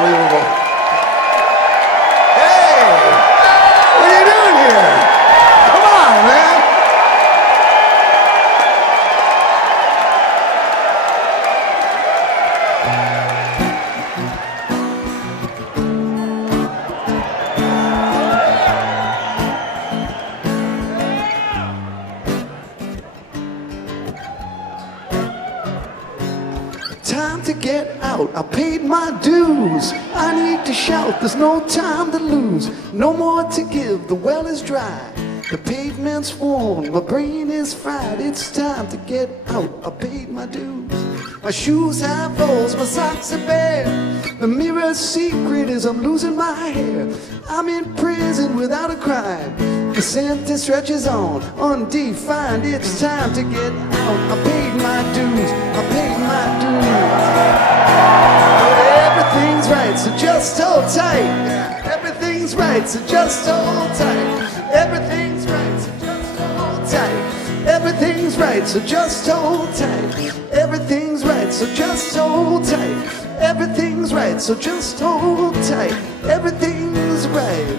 Unbelievable. Hey! What are you doing here? Come on, man! Time to get out, I paid my dues. I need to shout, there's no time to lose. No more to give, the well is dry. The pavement's worn, my brain is fried. It's time to get out, I paid my dues. My shoes have holes, my socks are bare. The mirror's secret is I'm losing my hair. I'm in prison without a crime. The sentence stretches on, undefined. It's time to get out, I paid my dues, I paid my dues. But everything's right, so just hold tight. Everything's right, so just hold tight. Everything's right, so just hold tight. Everything's right, so just hold tight. Everything's right, so just hold tight. Everything's right, so just hold tight. Everything's right.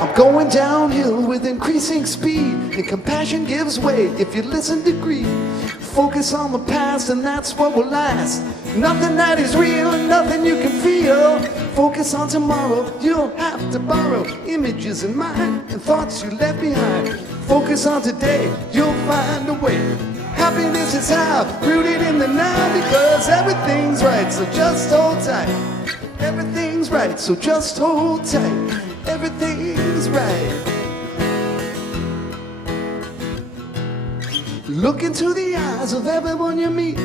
I'm going downhill with increasing speed, and compassion gives way if you listen to grief. Focus on the past and that's what will last. Nothing that is real and nothing you can feel. Focus on tomorrow, you'll have to borrow images in mind and thoughts you left behind. Focus on today, you'll find a way. Happiness is how, rooted in the now, because everything's right, so just hold tight. Everything's right, so just hold tight. Everything's right. Look into the eyes of everyone you meet.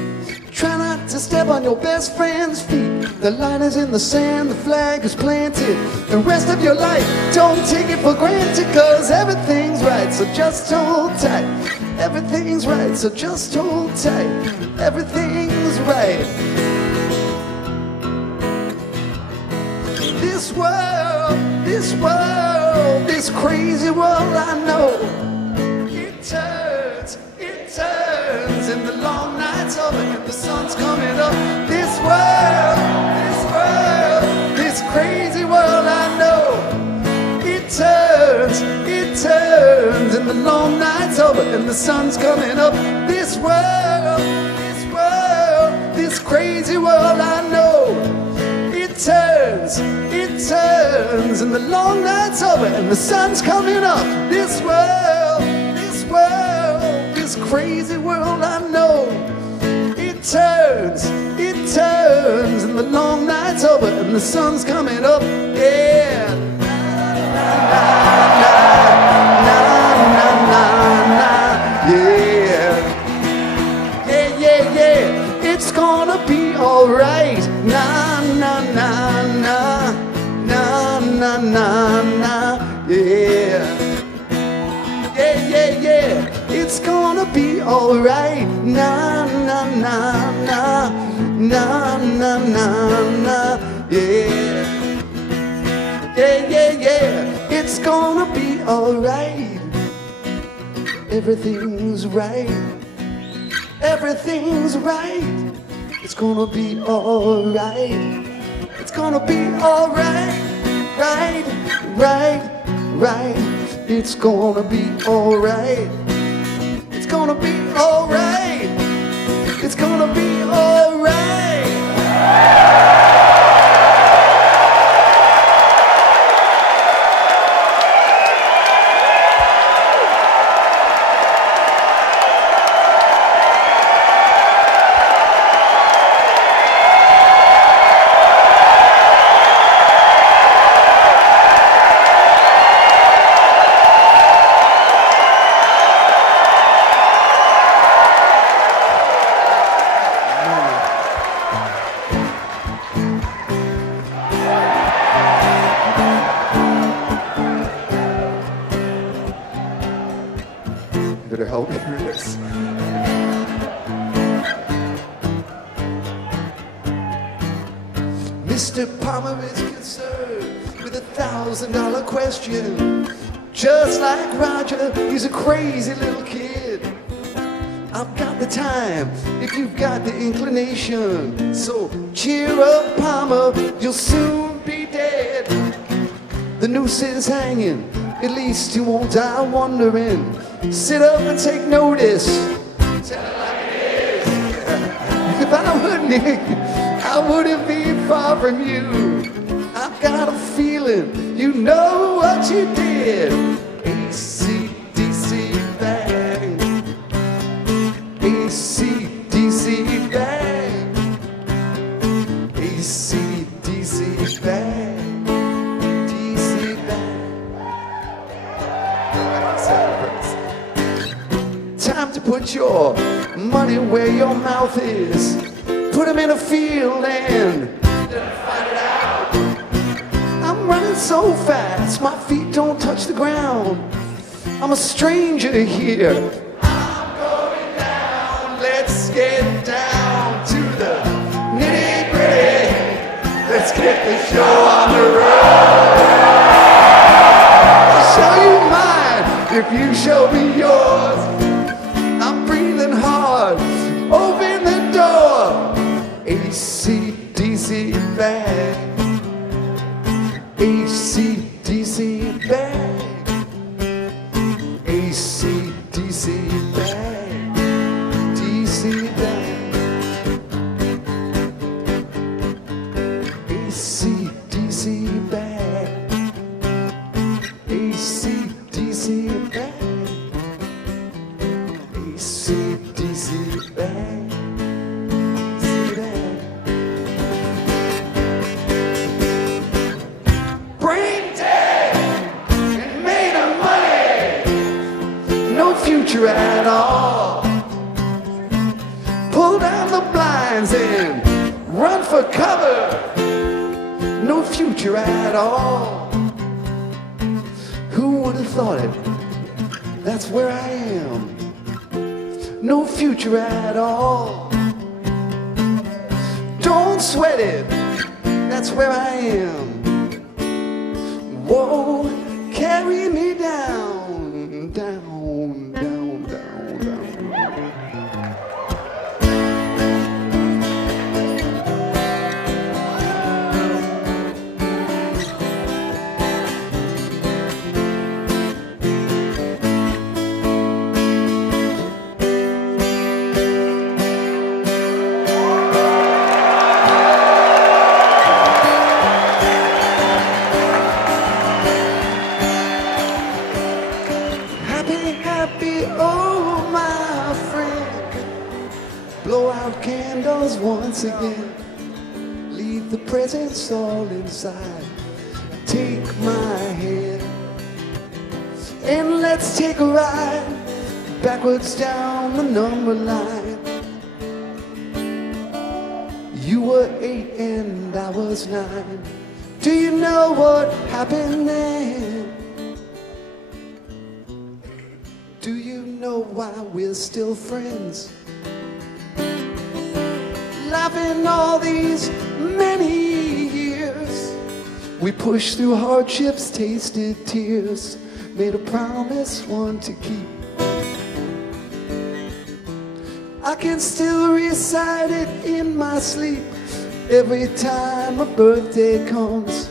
Try not to step on your best friend's feet. The line is in the sand, the flag is planted. The rest of your life, don't take it for granted, cause everything's right, so just hold tight. Everything's right, so just hold tight. Everything's right. This world, this world, this crazy world I know, it turns, and the long night's over and the sun's coming up. This world, this crazy world I know, it turns, and the long night's over and the sun's coming up. This world, this crazy world I know, it turns, and the long night's over and the sun's coming up. This world, this crazy world I know, it turns, and the long night's over and the sun's coming up. Yeah. Yeah. It's gonna be alright. Na na na na na na na na. Yeah. It's gonna be alright. Na na na na na na na na. Yeah. It's gonna be alright. Everything's right. Everything's right. It's gonna be alright. It's gonna be alright. Right. It's gonna be alright. It's gonna be alright. It's gonna be alright. Better help me with this. Mr. Palmer is concerned with $1,000 question. Just like Roger, he's a crazy little kid. I've got the the time if you've got the inclination. So cheer up, Palmer, you'll soon be dead. The noose is hanging, at least you won't die wondering. Sit up and take notice. Tell it like it is. If I were Nick, I wouldn't be far from you. I've got a feeling you know what you did. AC/DC bang. AC/DC bang. AC/DC bang. Time to put your money where your mouth is. Put them in a field and find it out. I'm running so fast, my feet don't touch the ground. I'm a stranger here. I'm going down. Let's get down to the nitty-gritty. Let's get the show on the road. I'll show you mine if you show me yours. I'm breathing hard. Open the door. AC/DC bang. AC/DC bang. AC/DC bang. DC bang. AC/DC bang. AC/DC bang. AC/DC bang. Brain dead and made of money. No future at all. Pull down the blinds and run for cover. No future at all. Who would have thought it? That's where I am. No future at all. Don't sweat it. That's where I am. Whoa, carry me down, down, down, down, down. Once again, leave the presents all inside. Take my hand and let's take a ride backwards down the number line. You were 8 and I was 9. Do you know what happened then? Do you know why we're still friends? Laughing all these many years. We pushed through hardships, tasted tears, made a promise, one to keep. I can still recite it in my sleep every time a birthday comes.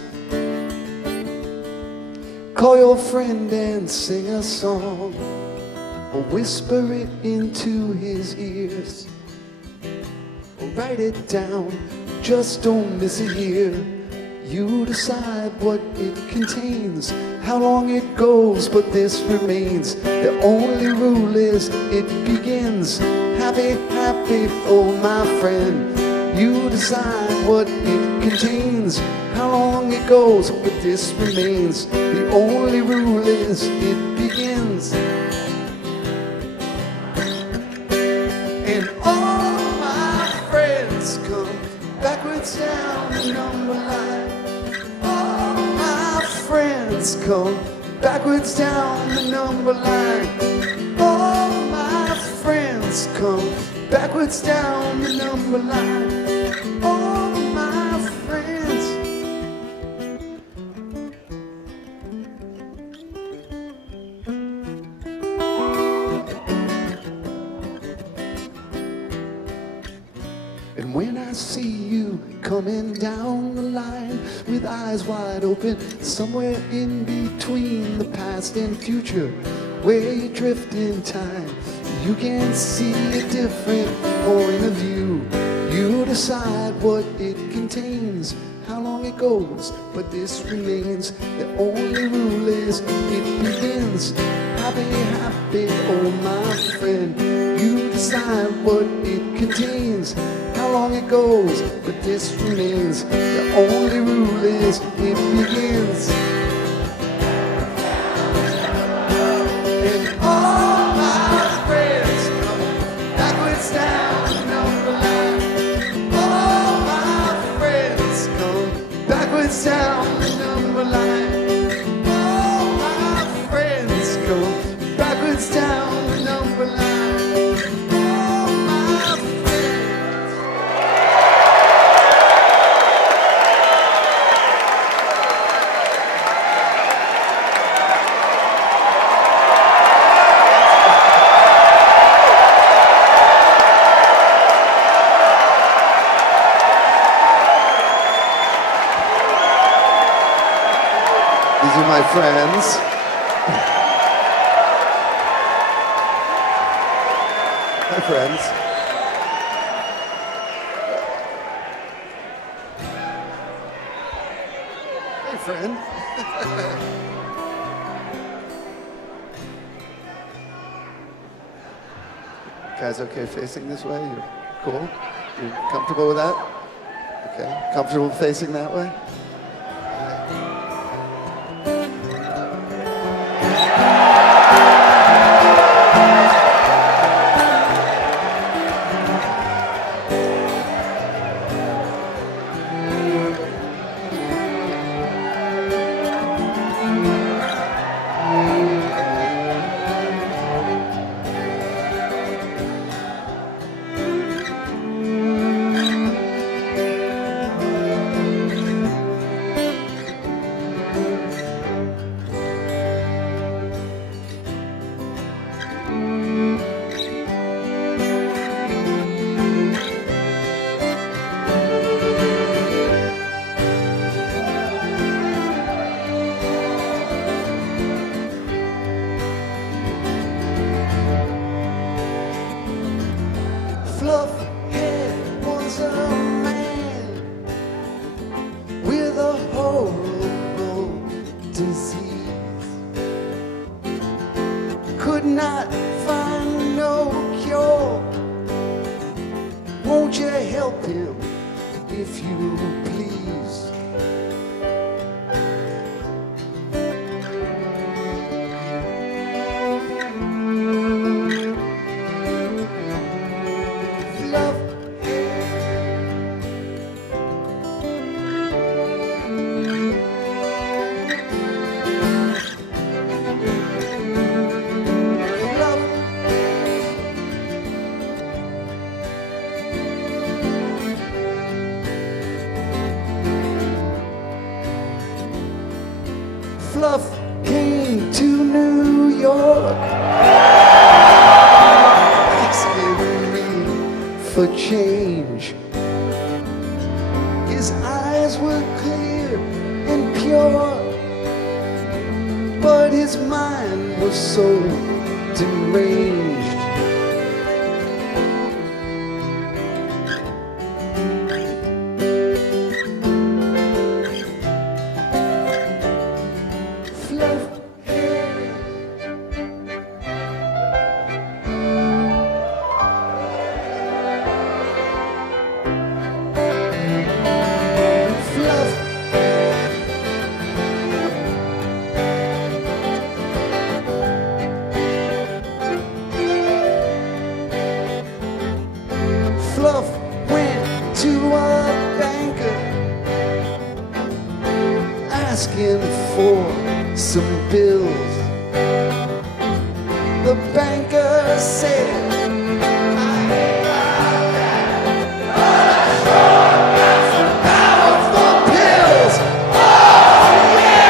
Call your friend and sing a song, or whisper it into his ears. Write it down, just don't miss a year. You decide what it contains, how long it goes, but this remains. The only rule is it begins. Happy, happy, oh my friend. You decide what it contains, how long it goes, but this remains. The only rule is it begins. And all my friends come backwards down the number line. All my friends come backwards down the number line. All my friends come backwards down the number line. All my friends. see you coming down the line with eyes wide open, somewhere in between the past and future, where you drift in time. You can see a different point of view. You decide what it contains, how long it goes, but this remains. The only rule is it begins. Happy, happy, oh my friend. You decide what it contains, how long it goes, but this remains. The only rule is it begins. And all my friends come backwards down the number line. All my friends come backwards down the number line. All my friends come backwards down the number line. All my friends. These are my friends. My friends. Hey, friend. Guys, okay facing this way? You're cool? You're comfortable with that? Okay. Comfortable facing that way? Fluffhead was a man with a horrible disease. Could not find no cure. Won't you help him if you please? Fluff came to New York, asking me for change. His eyes were clear and pure, but his mind was so deranged. Fluff went to a banker asking for some bills. The banker said, I ain't got that, but I sure got some powerful pills. Oh yeah!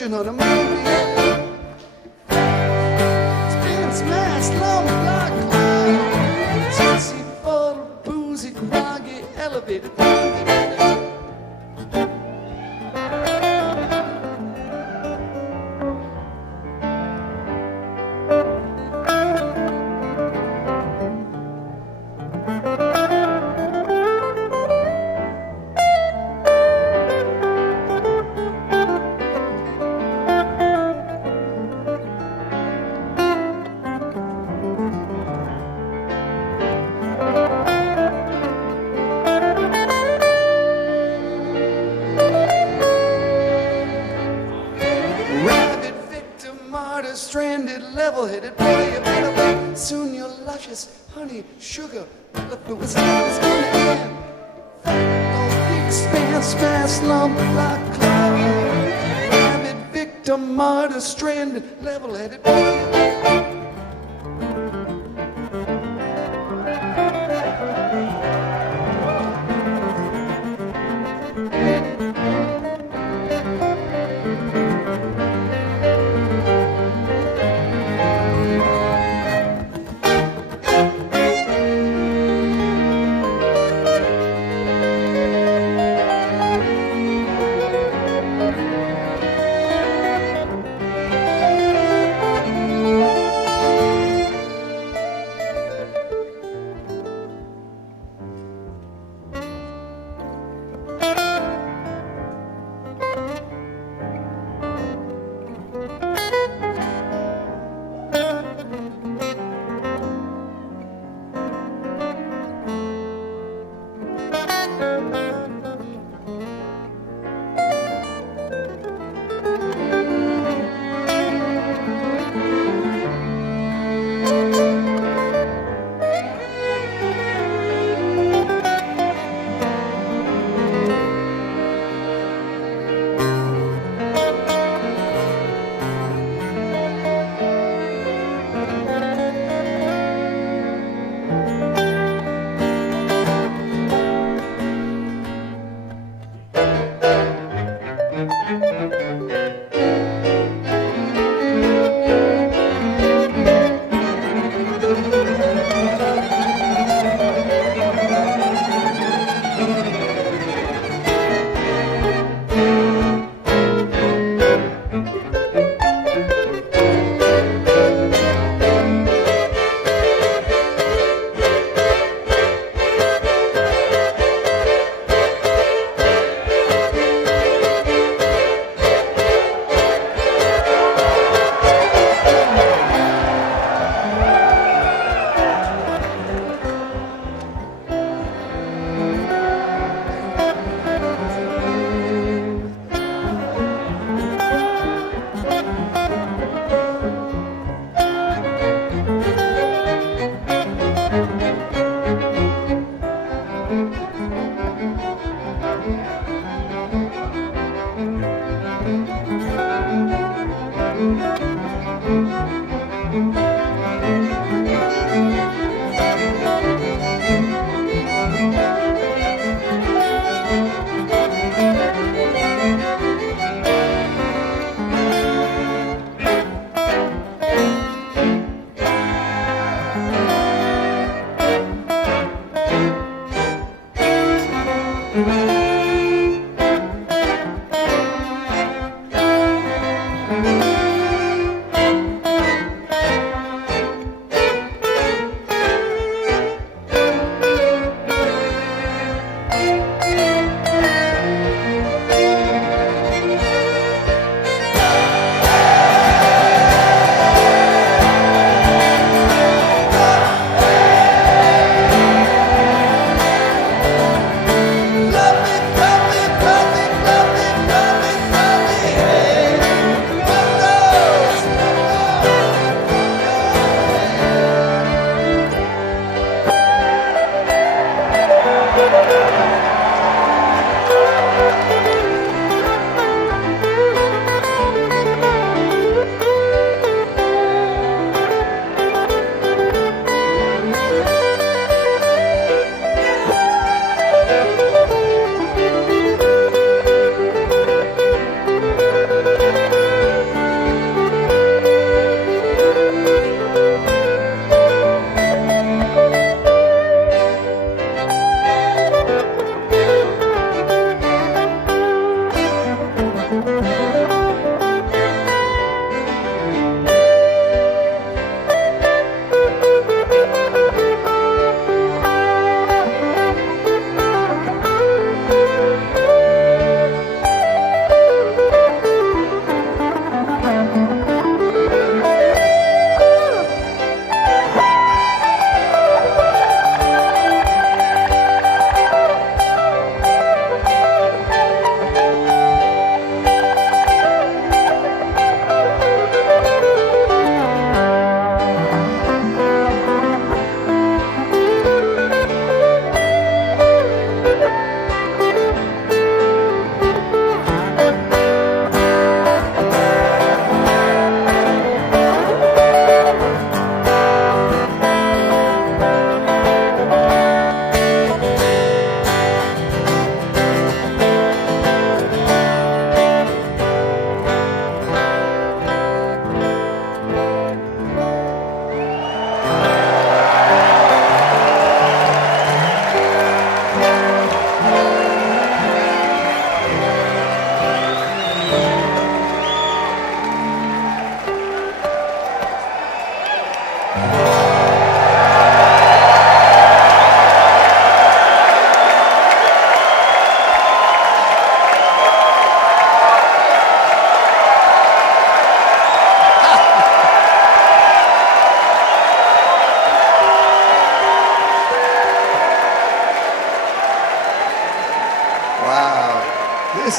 fortune on a movie. Spin, smash, slum, block, cloud. Tootsie, bottle, boozy, groggy, elevated. Stranded, level-headed boy, you better wait. Soon your luscious honey, sugar, mellifluous life is gonna end. Fat, expanse, smash, lump, block, cloud. Rabid victim, martyr, stranded, level-headed boy.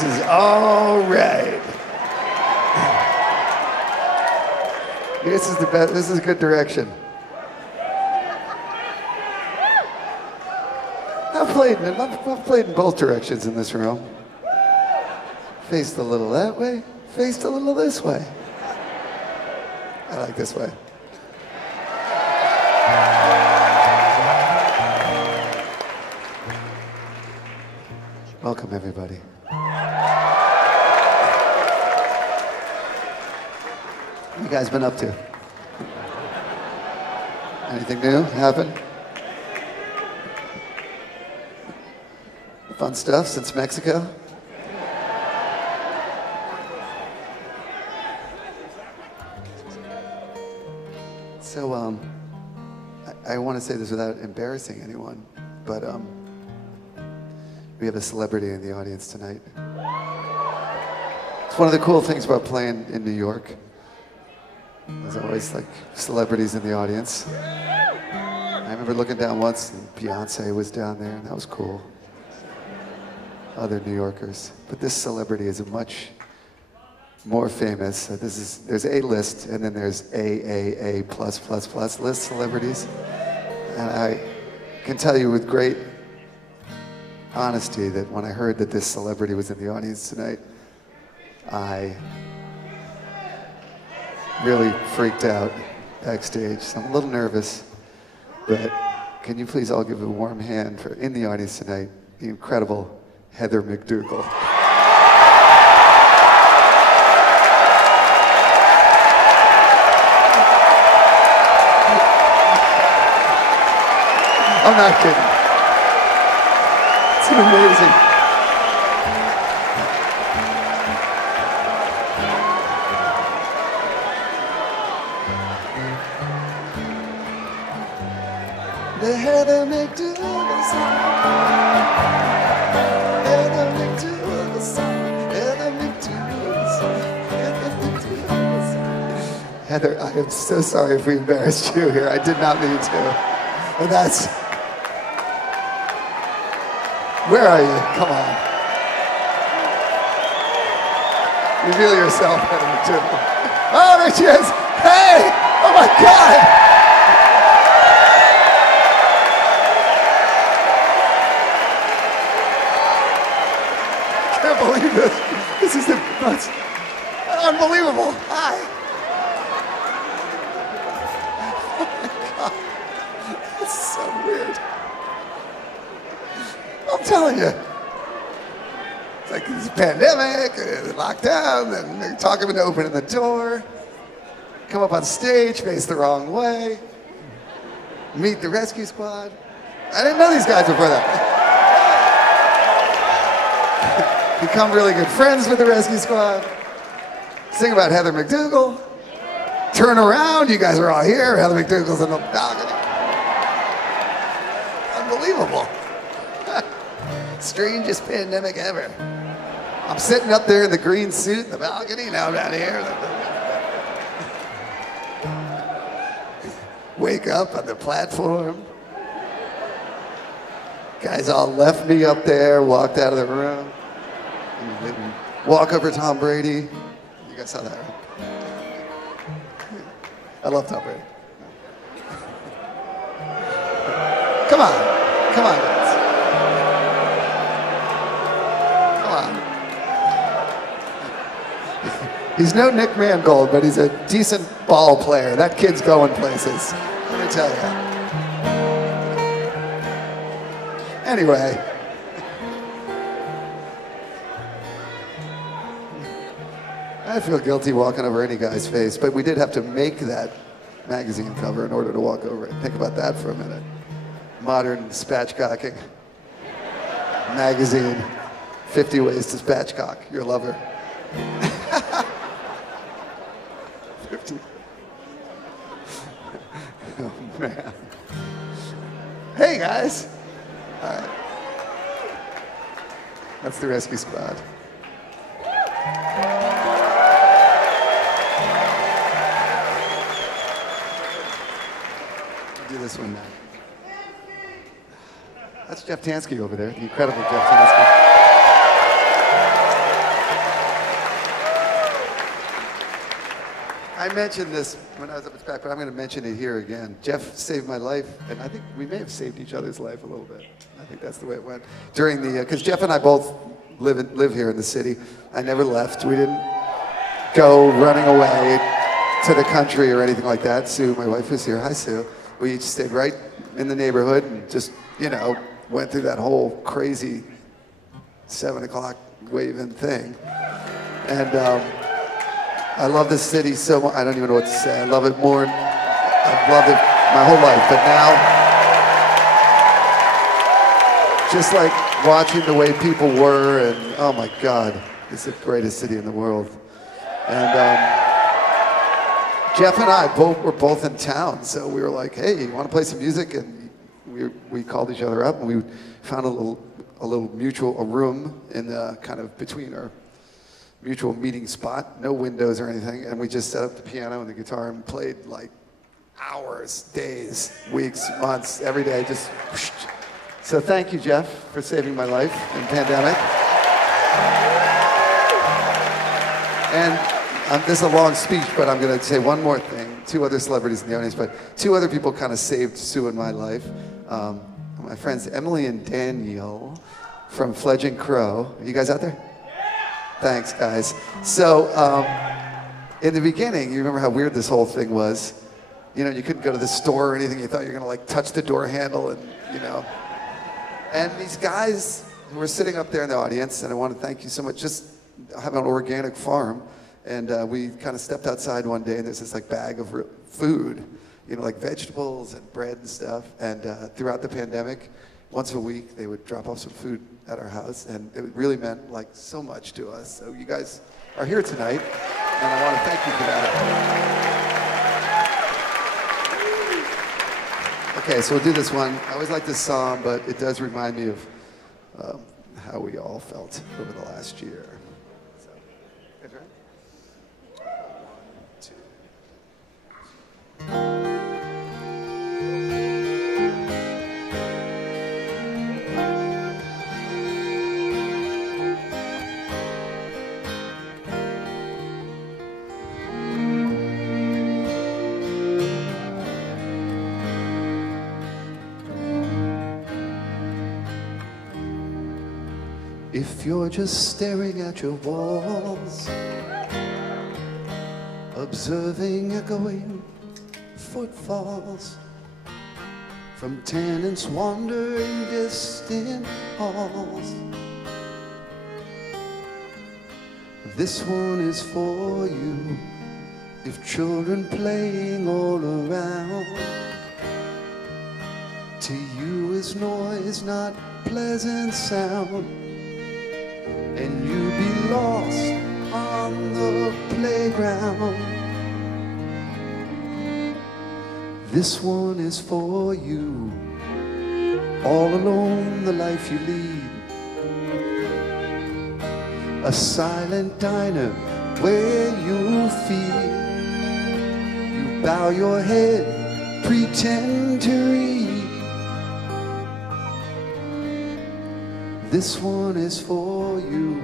This is all right. This is the best. This is good direction. I've played in both directions in this room. Faced a little that way, faced a little this way. I like this way. Welcome, everybody. What you guys been up to? Anything new happen? Fun stuff since Mexico? So, I want to say this without embarrassing anyone, but we have a celebrity in the audience tonight. It's one of the cool things about playing in New York. There's always like celebrities in the audience. I remember looking down once and Beyonce was down there and that was cool. Other New Yorkers. But this celebrity is a much more famous. There's A-list and then there's AAA plus list celebrities. And I can tell you with great honesty that when I heard that this celebrity was in the audience tonight, I really freaked out backstage. So I'm a little nervous, but can you please all give a warm hand for in the audience tonight, the incredible Heather McDougal. I'm not kidding. It's amazing. The Heather McDougal song. Heather McDougal song. Heather McDougal song. Heather McDougal song. Heather, I am so sorry if we embarrassed you here. I did not mean to. But that's... Where are you? Come on. Reveal yourself, Heather McDougal. Oh, there she is. Hey! Oh my God! I can't believe this. This is the most unbelievable. Hi. Oh my God. It's so weird. I'm telling you. It's like this pandemic, lockdown, and they're talking about opening the door. Come up on stage, face the wrong way. Meet the rescue squad. I didn't know these guys before that. Become really good friends with the rescue squad. Sing about Heather McDougal. Turn around, you guys are all here. Heather McDougal's in the balcony. Unbelievable. Strangest pandemic ever. I'm sitting up there in the green suit in the balcony, now I'm down here. Wake up on the platform. Guys all left me up there, walked out of the room. And walk over Tom Brady. You guys saw that, right? I love Tom Brady. Come on. Come on, guys. He's no Nick Mangold, but he's a decent ball player. That kid's going places, let me tell you. Anyway. I feel guilty walking over any guy's face, but we did have to make that magazine cover in order to walk over it. Think about that for a minute. Modern spatchcocking magazine. 50 ways to spatchcock your lover. 50. Oh, man. Hey, guys. All right. That's the rescue squad. Do this one now. That's Jeff Tanski over there, the incredible Jeff Tanski. I mentioned this when I was up at SPAC, but I'm going to mention it here again. Jeff saved my life, and I think we may have saved each other's life a little bit. I think that's the way it went. During the, because Jeff and I both live here in the city. I never left. We didn't go running away to the country or anything like that. Sue, my wife, was here. Hi, Sue. We each stayed right in the neighborhood and just, you know, went through that whole crazy 7 o'clock waving thing. And I love this city so much. I don't even know what to say. I love it more. I've loved it my whole life. But now, just like watching the way people were, and oh my God, it's the greatest city in the world. And Jeff and I were both in town, so we were like, hey, you want to play some music? And we called each other up, and we found a little mutual room in the kind of between our mutual meeting spot, no windows or anything, and we just set up the piano and the guitar and played like hours, days, weeks, months, every day, just whoosh. So thank you, Jeff, for saving my life in pandemic. And this is a long speech, but I'm going to say one more thing. 2 other celebrities in the audience, but 2 other people kind of saved Sue and my life. My friends Emily and Daniel from Fledgling Crow. Are you guys out there? Thanks, guys. So in the beginning, you remember how weird this whole thing was. You know, you couldn't go to the store or anything. You thought you were going to like touch the door handle and, you know. And these guys who were sitting up there in the audience, and I want to thank you so much, just have an organic farm. And we kind of stepped outside one day, and there's this like bag of food, you know, like vegetables and bread and stuff. And throughout the pandemic, once a week, they would drop off some food at our house, and it really meant like so much to us. So you guys are here tonight, and I want to thank you for that. Okay, so we'll do this one. I always like this song, but it does remind me of how we all felt over the last year. So, guys ready? 1, 2. If you're just staring at your walls, observing echoing footfalls from tenants wandering distant halls, this one is for you. If children playing all around, to you is noise, not pleasant sound, and you be lost on the playground. This one is for you, all alone the life you lead, a silent diner where you feed. You bow your head, pretend to read. This one is for you.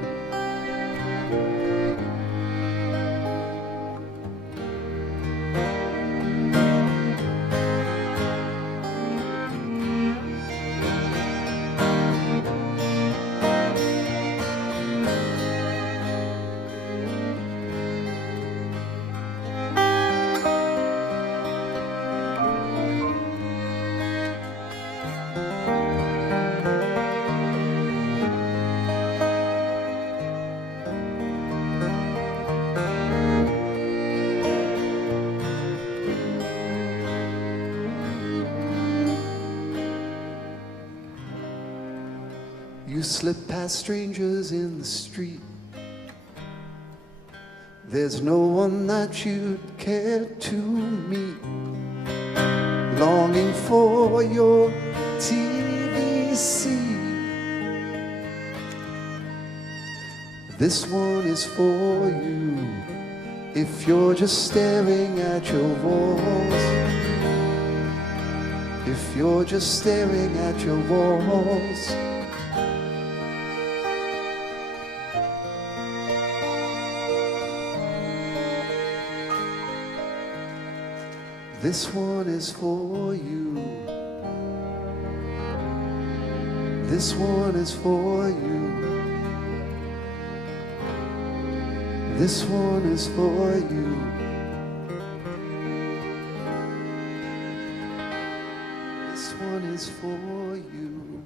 You slip past strangers in the street. There's no one that you'd care to meet, longing for your TV seat. This one is for you. If you're just staring at your walls, if you're just staring at your walls, This one is for you. This one is for you. This one is for you. This one is for you.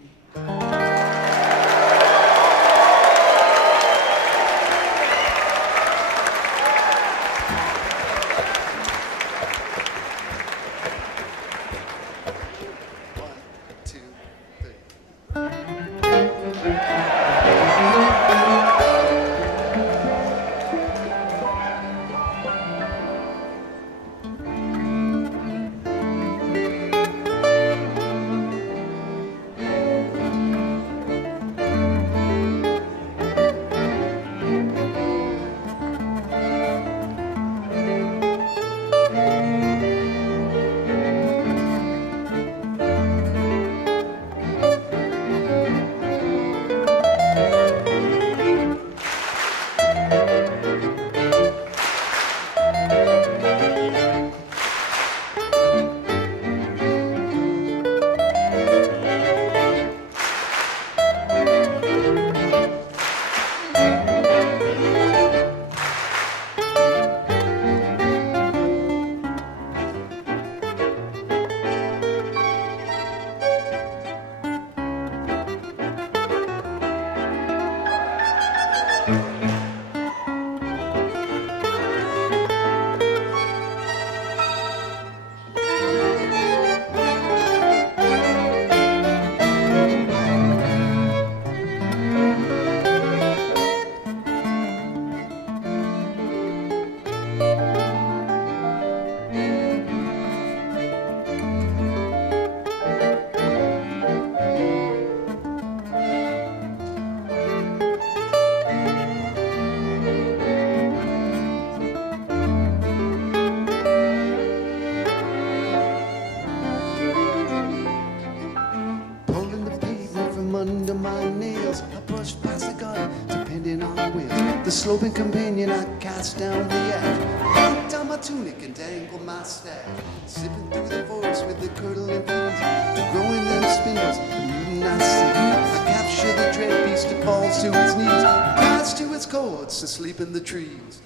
Sloping companion, I cast down the ash, put down my tunic and dangle my staff, sipping through the forest with the curdling breeze, growing them spindles, the mutant I see. I capture the dread beast, it falls to its knees, cries to its cords, asleep in the trees.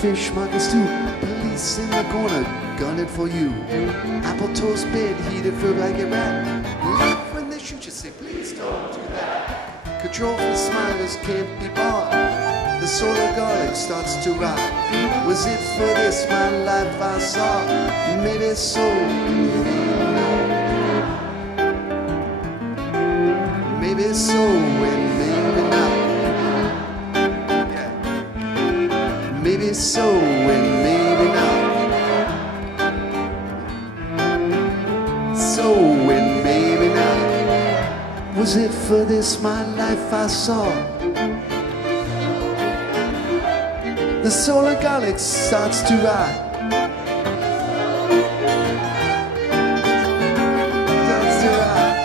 Fish markets too, police in the corner, gunning for you. Apple toast bed, heated fruit like a rat. Laugh when they shoot you, say please don't do that. Control for smilers can't be bought. The solar garlic starts to rot. Was it for this my life I saw? Maybe so, maybe not. Maybe so and maybe not. Yeah. Maybe so and maybe not. So and maybe not. Was it for this my life I saw? The solar garlic starts to rot. Starts to rot.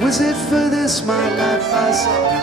Was it for this my life I saw?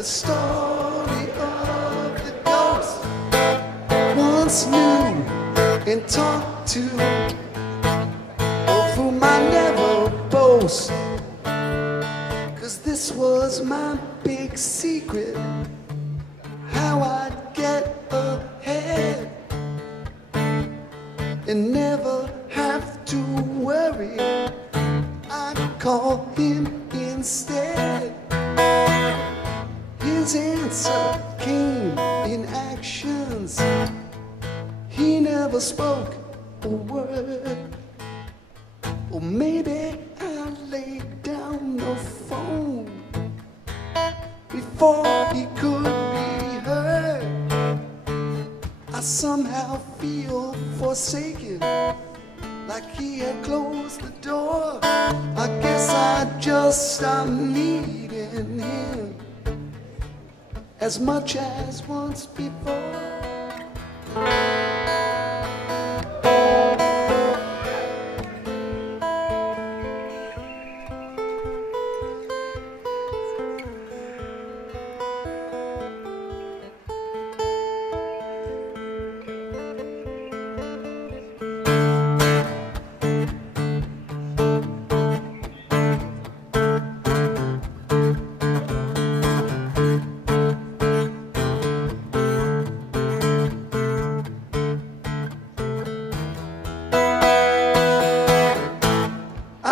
the story of the ghost. Once knew and talked to, of whom I never boast. 'Cause this was my big secret, how I'd get ahead and never have to worry. I'd call him instead. His answer came in actions. He never spoke a word. Or maybe I laid down the phone before he could be heard. I somehow feel forsaken, like he had closed the door. I guess I just stopped needing him as much as once before.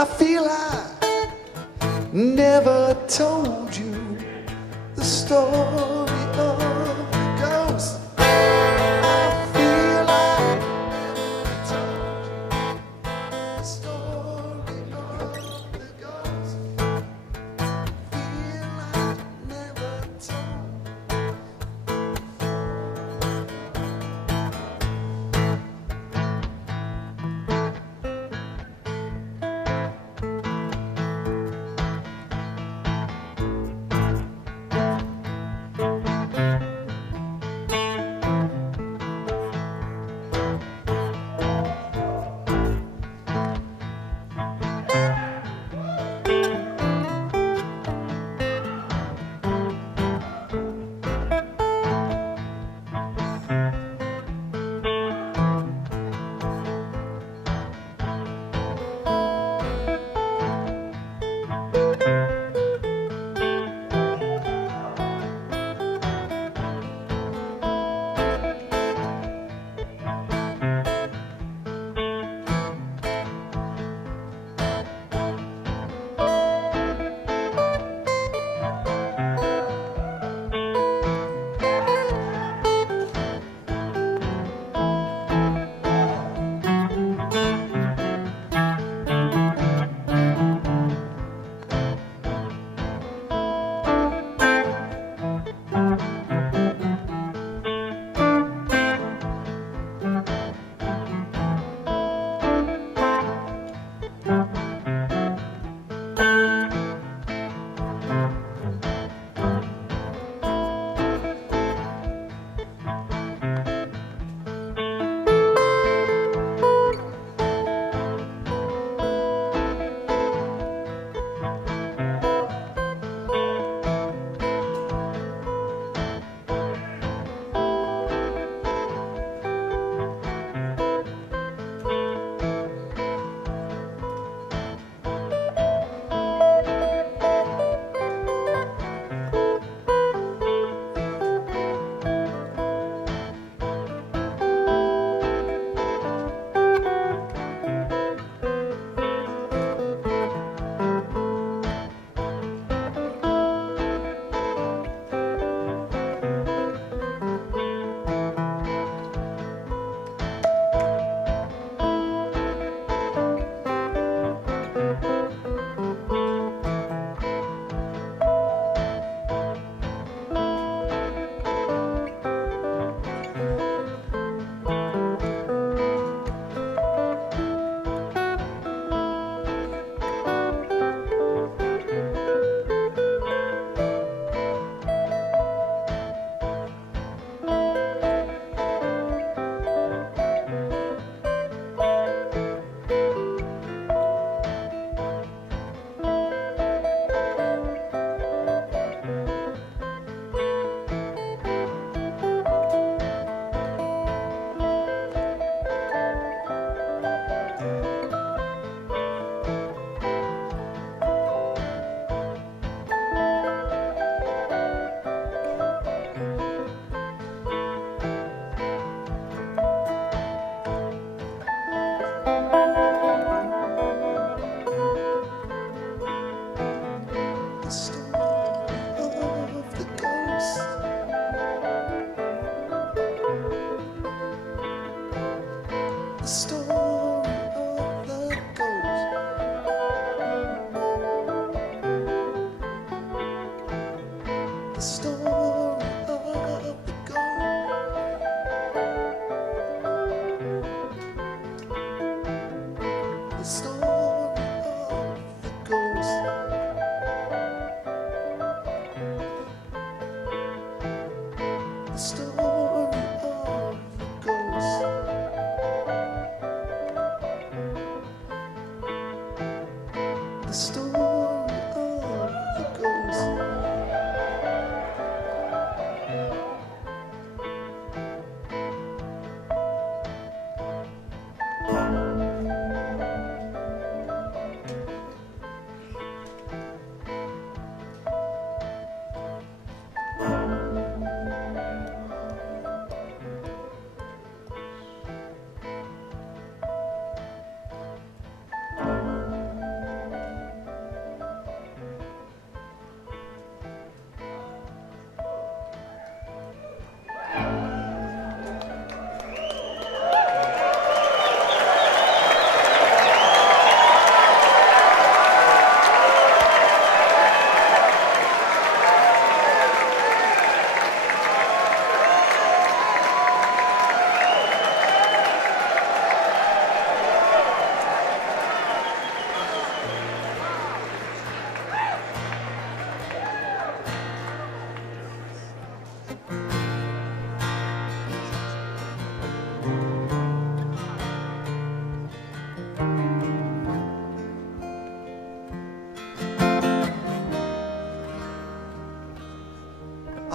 I feel I never told you the story of the ghost. I feel I never told you the story of the ghost. Feel I never told.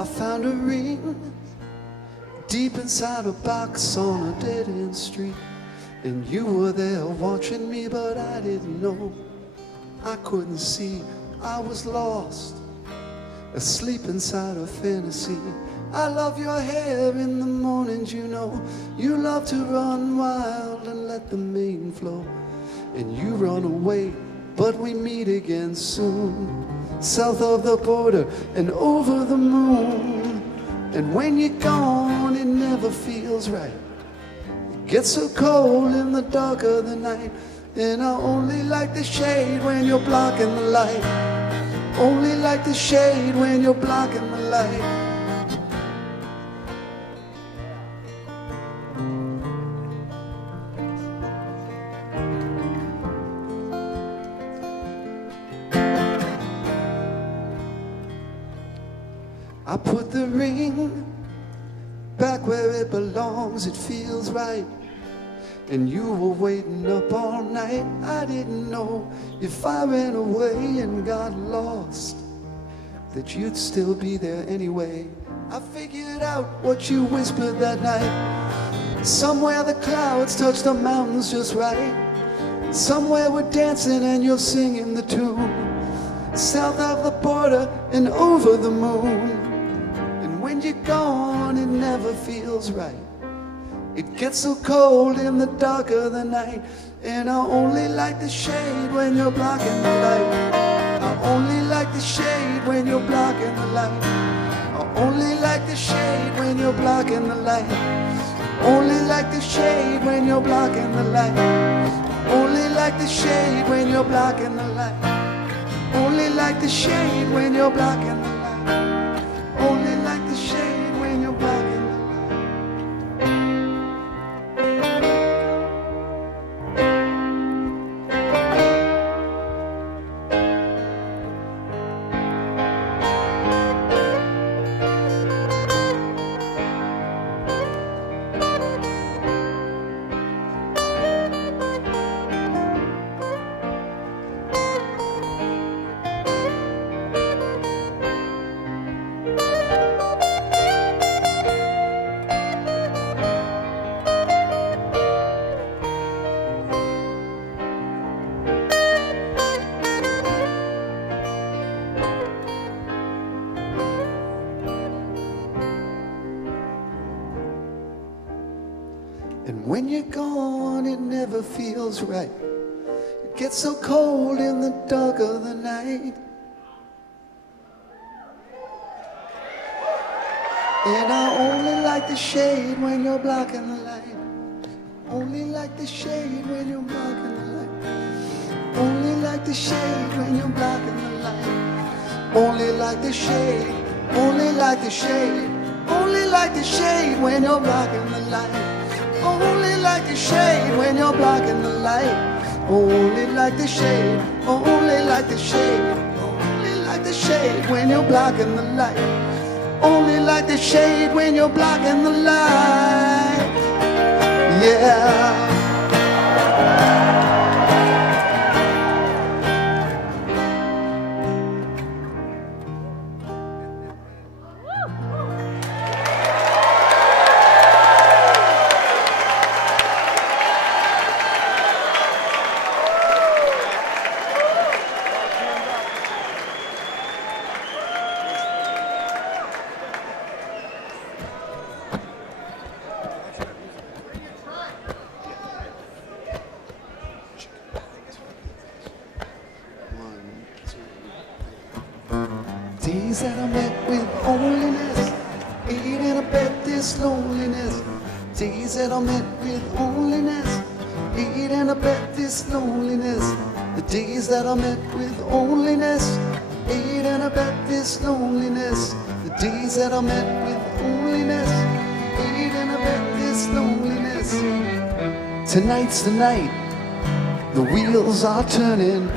I found a ring deep inside a box on a dead-end street. And you were there watching me, but I didn't know. I couldn't see, I was lost, asleep inside a fantasy. I love your hair in the mornings, you know. You love to run wild and let the mane flow. And you run away, but we meet again soon, south of the border and over the moon. And when you're gone, it never feels right. It gets so cold in the dark of the night. And I only like the shade when you're blocking the light. Only like the shade when you're blocking the light. I put the ring back where it belongs, it feels right. And you were waiting up all night. I didn't know if I ran away and got lost that you'd still be there anyway. I figured out what you whispered that night. Somewhere the clouds touch the mountains just right. Somewhere we're dancing and you're singing the tune, south of the border and over the moon. When you're gone, it never feels right. It gets so cold in the dark of the night. And I only like the shade when you're blocking the light. I only like the shade when you're blocking the light. I only like the shade when you're blocking the light. Only like the shade when you're blocking the light. Only like the shade when you're blocking the light. Only like the shade when you're blocking the light. Only like the shade when you're blocking the light. And when you're gone, it never feels right. It gets so cold in the dark of the night. And I only like the shade when you're blocking the light. Only like the shade when you're blocking the light. Only like the shade when you're blocking the light. Only like the shade. Only like the shade. Only like the shade when you're blocking the light. Only like the shade when you're blocking the light. Only like the shade. Only like the shade. Only like the shade when you're blocking the light. Only like the shade when you're blocking the light. Yeah. Days that I met with loneliness, ate in a bed this loneliness. Days that I met with loneliness, ate in a bed this loneliness. The days that I met with loneliness, ate in a bed this loneliness. The days that I met with loneliness, ate in a bed this loneliness. Tonight's the night, the wheels are turning.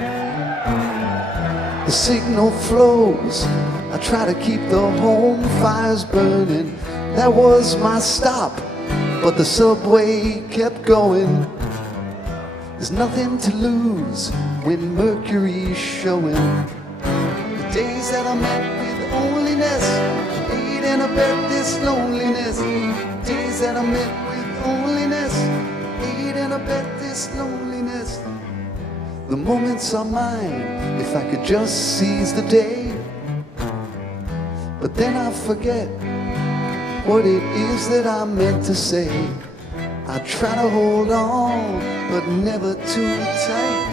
The signal flows, I try to keep the home fires burning. That was my stop, but the subway kept going. There's nothing to lose when Mercury's showing. The days that I met with loneliness, ate in a bed, this loneliness. Days that I met with loneliness. Laid in a bed, this loneliness. The moments are mine, if I could just seize the day. But then I forget what it is that I meant to say. I try to hold on, but never too tight.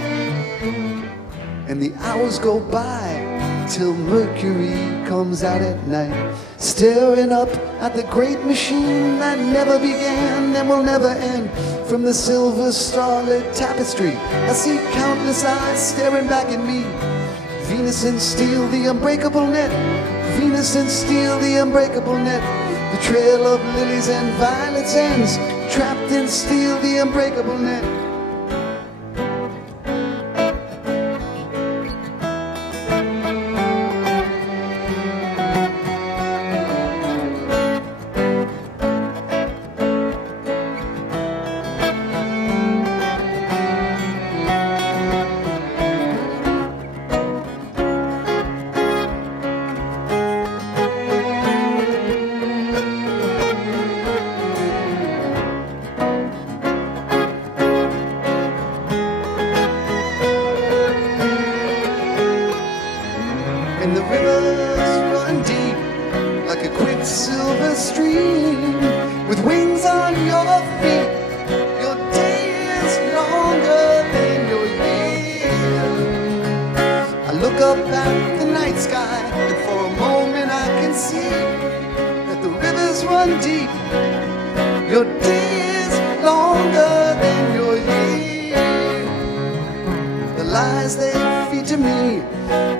And the hours go by till Mercury comes out at night, staring up at the great machine that never began and will never end. From the silver starlit tapestry, I see countless eyes staring back at me. Venus and steel, the unbreakable net. Venus and steel, the unbreakable net. The trail of lilies and violets ends, trapped in steel, the unbreakable net.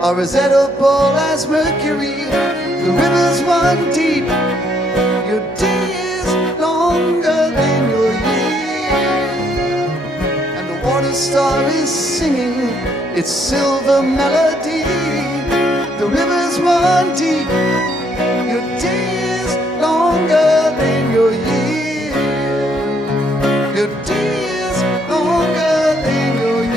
Are as edible as Mercury. The rivers run deep. Your day is longer than your year. And the water star is singing its silver melody. The rivers run deep. Your day is longer than your year. Your day is longer than your year.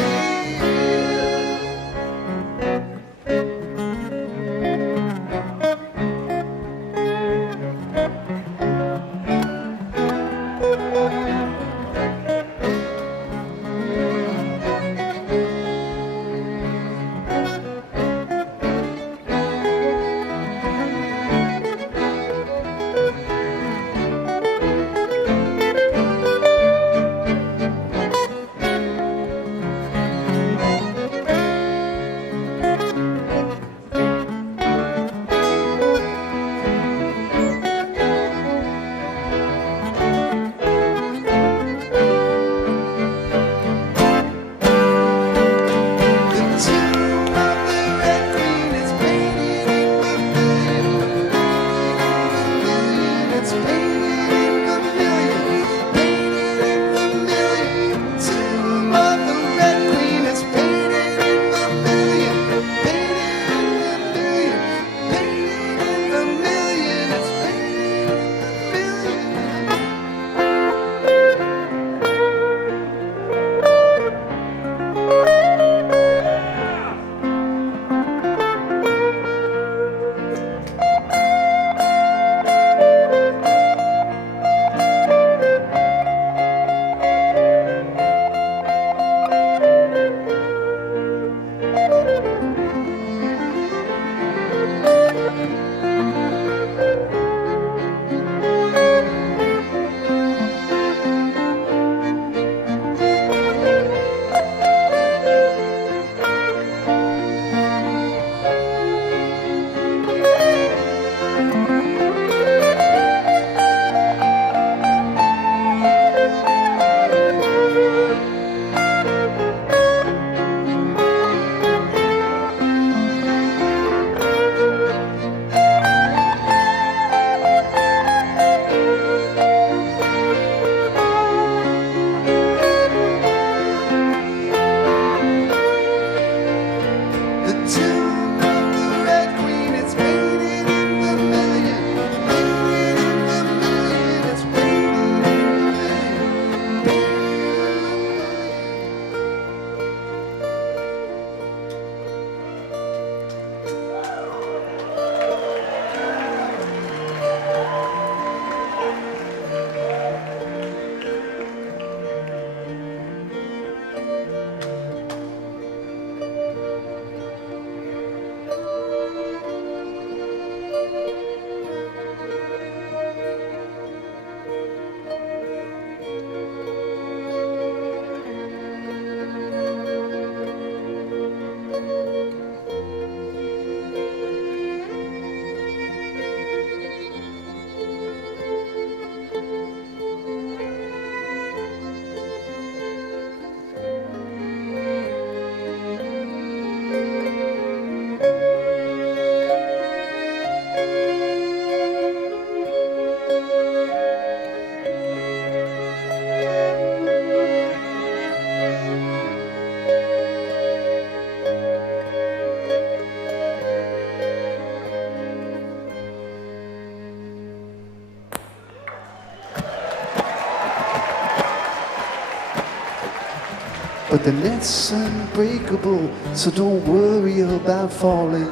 But the net's unbreakable, so don't worry about falling.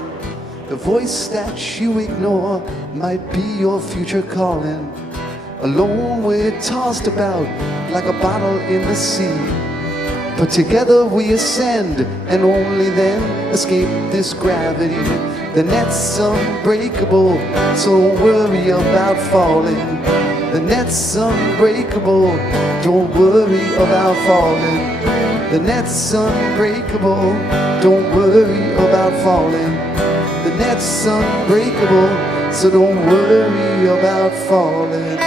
The voice that you ignore might be your future calling. Alone we're tossed about like a bottle in the sea. But together we ascend, and only then escape this gravity. The net's unbreakable, so don't worry about falling. The net's unbreakable, don't worry about falling. The net's unbreakable, don't worry about falling. The net's unbreakable, so don't worry about falling.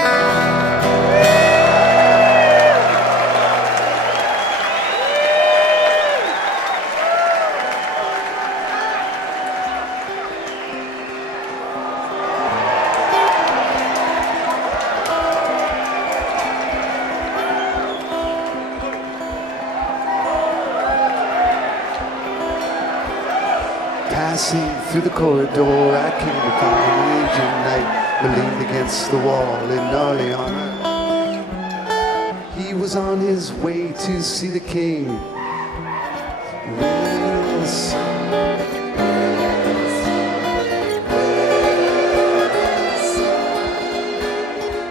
Passing through the corridor, I came upon an aging knight who leaned against the wall in gnarly armor. He was on his way to see the king.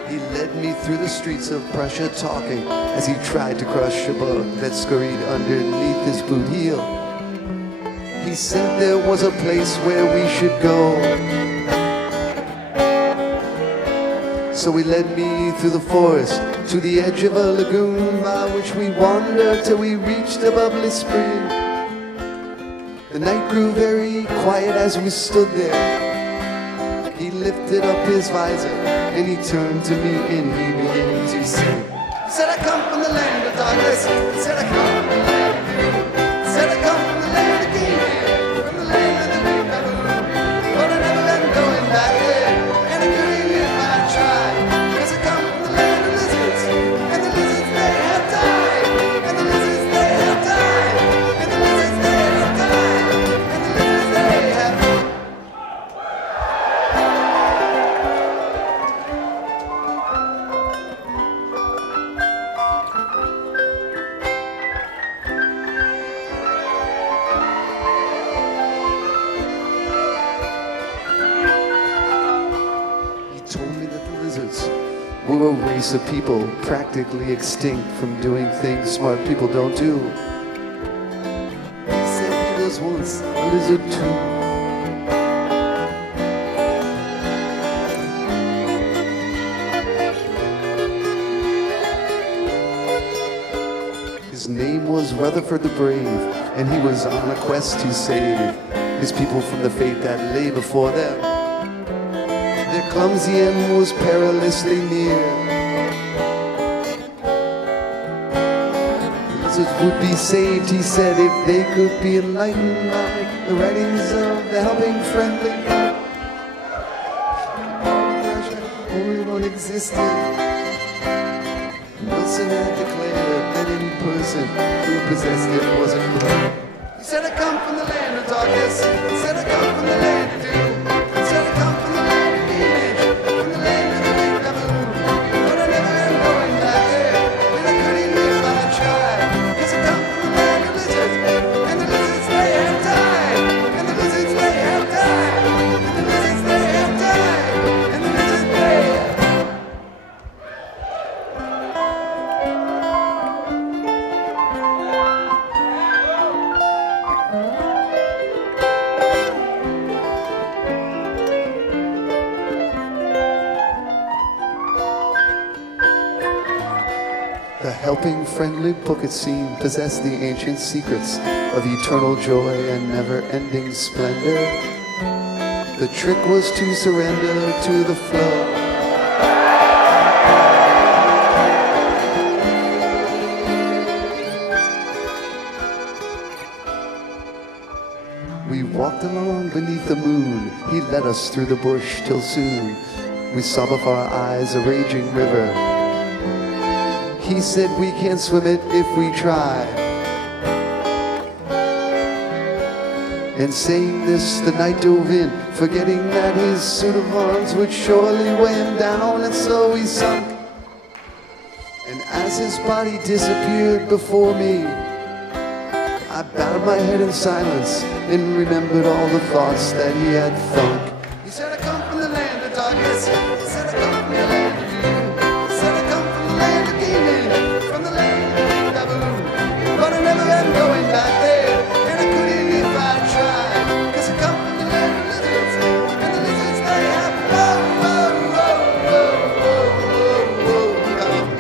He led me through the streets of Prussia, talking as he tried to crush a bug that scurried underneath his boot heel. He said there was a place where we should go. So he led me through the forest to the edge of a lagoon, by which we wandered till we reached a bubbly spring. The night grew very quiet as we stood there. He lifted up his visor and he turned to me and he began to sing. He said, I come from the land of darkness. He said, I come from the land of doom. He said, I come from the land of king. We're a race of people practically extinct from doing things smart people don't do. He said he was once a lizard too. His name was Rutherford the Brave, and he was on a quest to save his people from the fate that lay before them. Their clumsy end was perilously near. The lizards would be saved, he said, if they could be enlightened by the writings of the helping friendly. Only one existed. Wilson had declared that any person who possessed it was a clone. He said, I come from the land of darkness. He said, I come from the land of doom. He said, I come from the land of image, from the land of the big baboon. But I never am going back there, and I couldn't even if I tried. Cause I come from the land of lizards, and the lizards they have died, and the lizards they have died, and the lizards they have died, and the lizards they have. The helping friendly book, it seemed, possessed the ancient secrets of eternal joy and never-ending splendor. The trick was to surrender to the flow. We walked along beneath the moon. He led us through the bush till soon we saw before our eyes a raging river. He said we can't swim it if we try. And saying this, the knight dove in, forgetting that his suit of arms would surely weigh him down, and so he sunk. And as his body disappeared before me, bowed my head in silence and remembered all the thoughts that he had thunk. He said, I come from the land of darkness. He said, I come from the land of doom. He said, I come from the land of gaming, from the land of baboon. But I never am going back there, and I couldn't if I tried. Cause I come from the land of lizards, and the lizards they have whoa, whoa, whoa, whoa, whoa, whoa, whoa.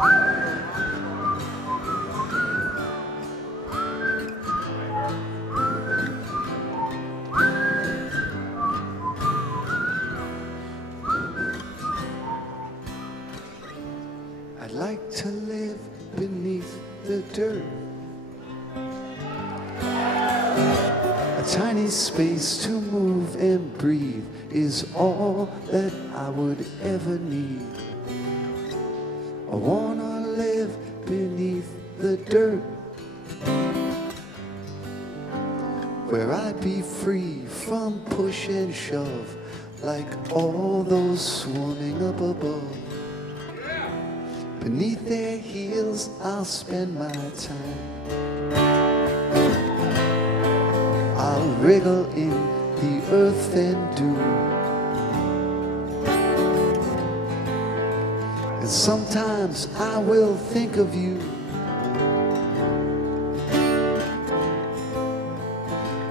I'd like to live beneath the dirt, a tiny space to move and breathe is all that I would ever need. I wanna live beneath the dirt, where I'd be free from push and shove, like all those swarming up above. Beneath their heels, I'll spend my time. I'll wriggle in the earth and dew, and sometimes I will think of you.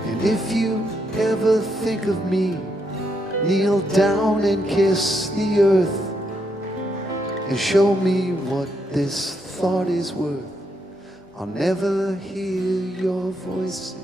And if you ever think of me, kneel down and kiss the earth and show me what this thought is worth. I'll never hear your voice again.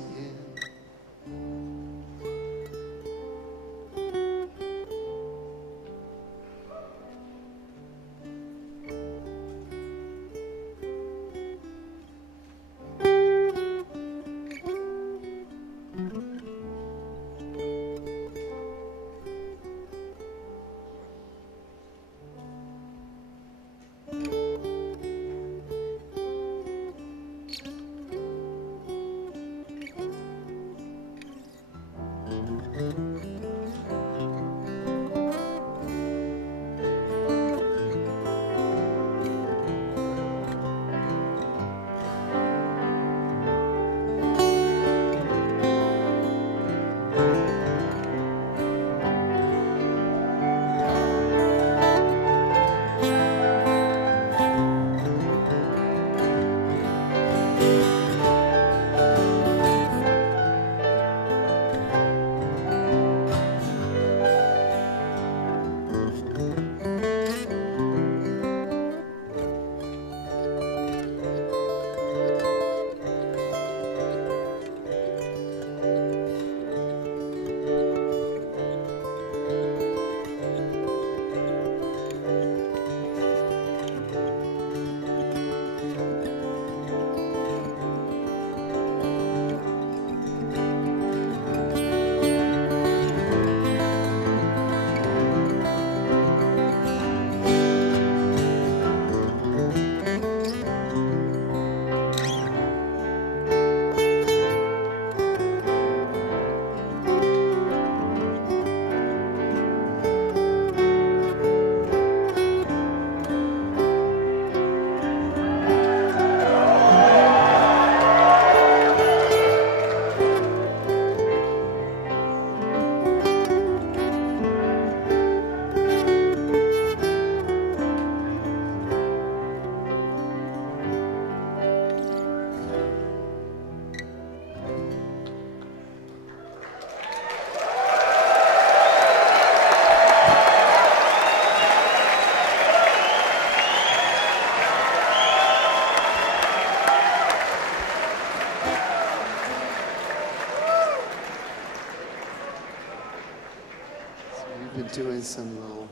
Doing some little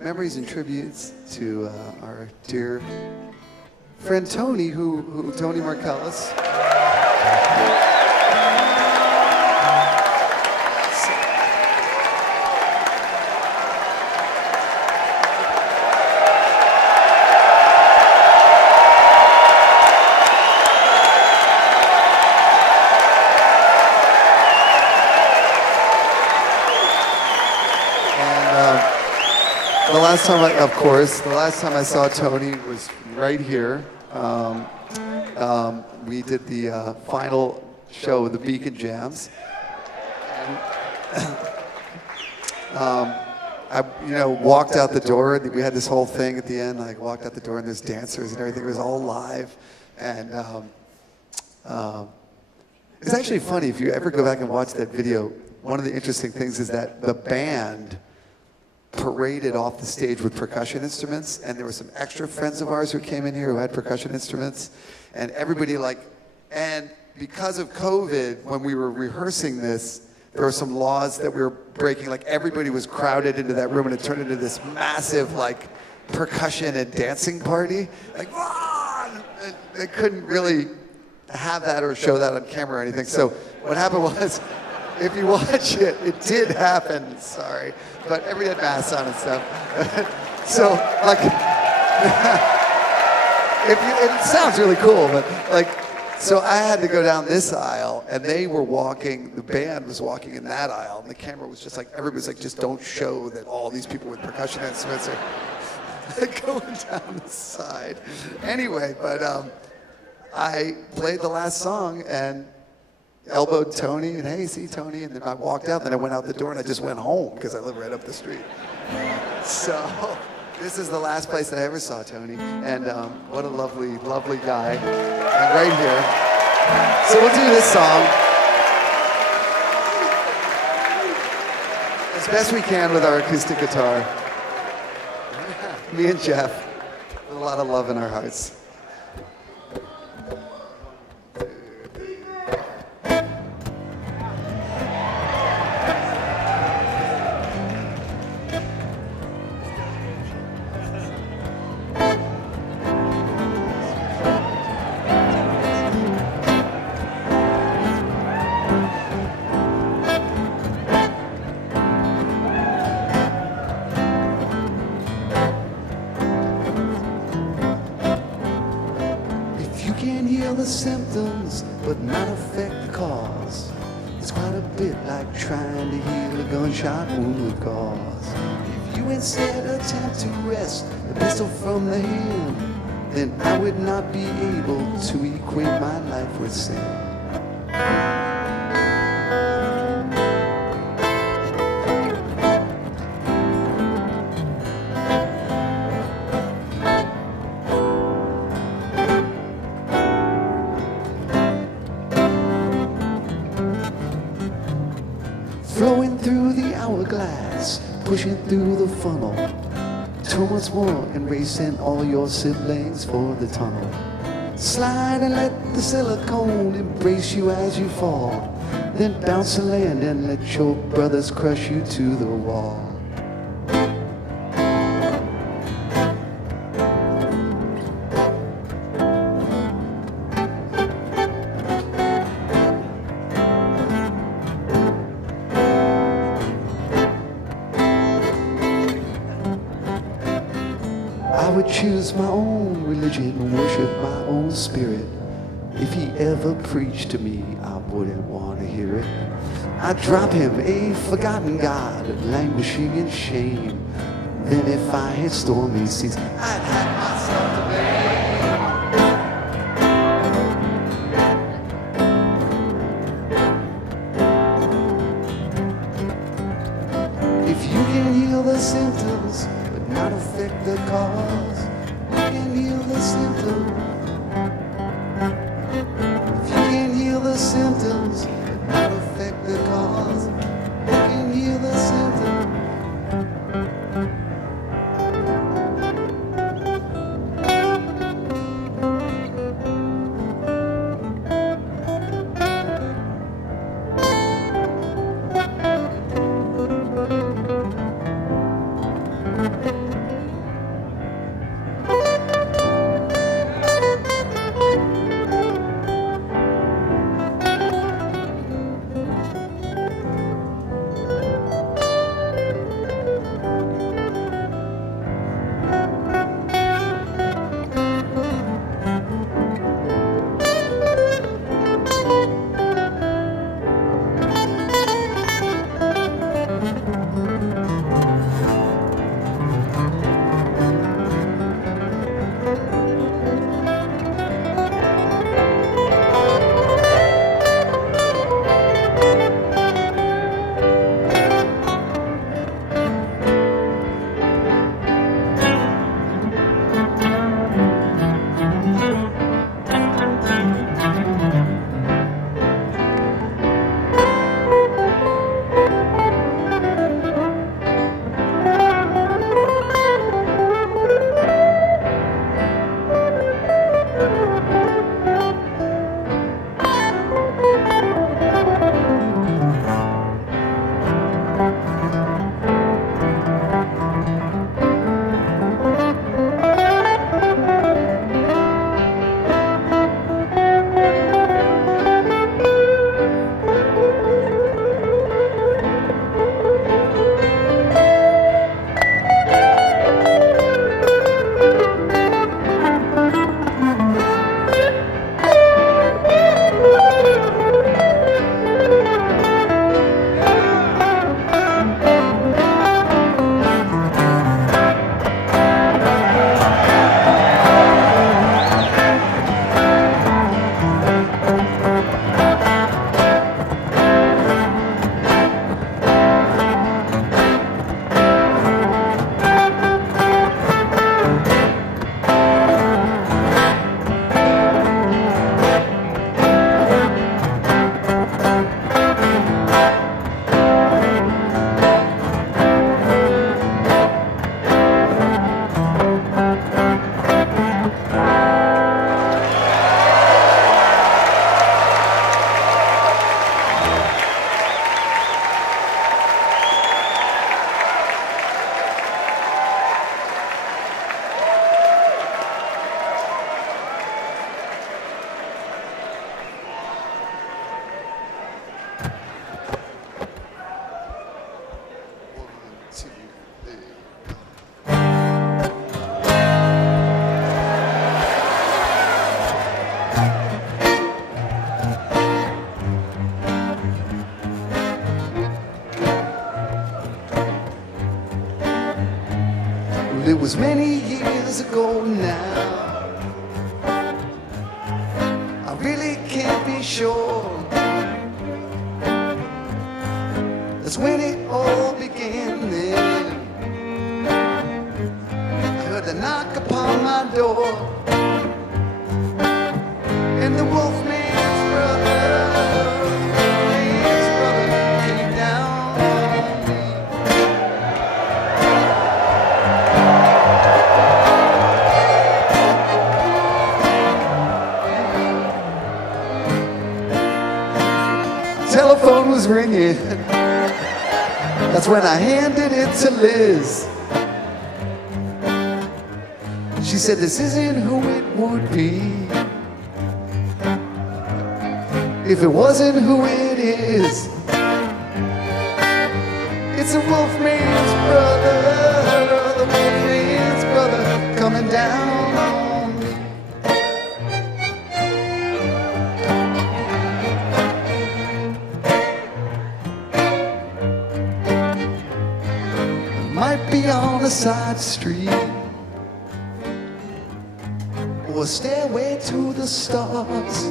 memories and tributes to our dear friend Tony, Tony Marcellus. The last time I saw Tony was right here. We did the final show of the Beacon Jams. And, I walked out the door. We had this whole thing at the end. I walked out the door and there's dancers and everything. It was all live. And it's actually funny, if you ever go back and watch that video, one of the interesting things is that the band paraded off the stage with percussion instruments, and there were some extra friends of ours who came in here who had percussion instruments, and everybody and because of COVID, when we were rehearsing this, there were some laws that we were breaking, like everybody was crowded into that room and it turned into this massive percussion and dancing party. And they couldn't really have that or show that on camera or anything. So what happened was, if you watch it, it did happen, sorry, but everybody had masks on and stuff. So it sounds really cool, but so I had to go down this aisle, and they were walking, the band was walking in that aisle, and the camera was just everybody's just don't show that all these people with percussion instruments are going down the side. Anyway, but I played the last song and elbowed Tony, and hey, see Tony, and then I walked out, then I went out the door, and I just went home, because I live right up the street. So this is the last place that I ever saw Tony, and what a lovely, lovely guy, and right here. So we'll do this song as best we can with our acoustic guitar. Me and Jeff, with a lot of love in our hearts. Symptoms, but not affect the cause. It's quite a bit like trying to heal a gunshot wound with gauze. If you instead attempt to wrest the pistol from the hand, then I would not be able to equate my life with sin. Pushing through the funnel, turn once more and racing all your siblings for the tunnel. Slide and let the silicone embrace you as you fall. Then bounce to land and let your brothers crush you to the wall. Choose my own religion, worship my own spirit. If he ever preached to me, I wouldn't want to hear it. I'd drop him, a forgotten god, languishing in shame. Then if I had stormy seas, I'd have myself to blame. If you can heal the symptoms, but not affect the cause, you can heal the symptoms. If you can heal the symptoms, but not affect the cause, you can heal the symptoms. shore. That's when it all began then. I heard the knock upon my door, and the Wolfman's brother came down on me. Telephone was ringing. That's when I handed it to Liz. She said, this isn't who it would be if it wasn't who it is. It's a Wolfman's brother, the Wolfman's brother coming down on me. Might be on a side street or a stairway to the stars.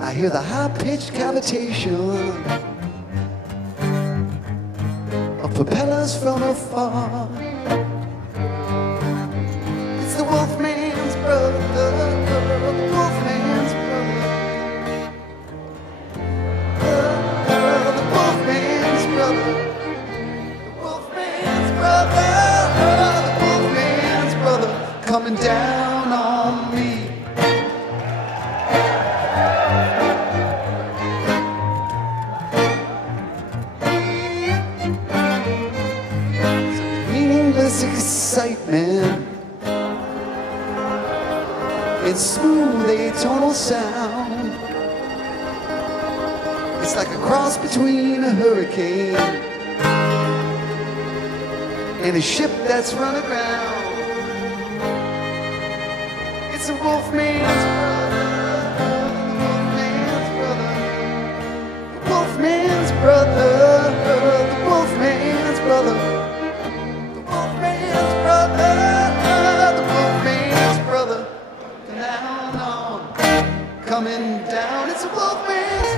I hear the high-pitched cavitation of propellers from afar. It's the Wolfman's brother, the Wolfman's brother, the Wolfman's brother, the Wolfman's brother, the Wolfman's brother coming down on me. Excitement in smooth atonal sound. It's like a cross between a hurricane and a ship that's run aground. It's a Wolfman's brother, the Wolfman's brother, the Wolfman's brother, the Wolfman's brother. Coming down, it's a Wolfman's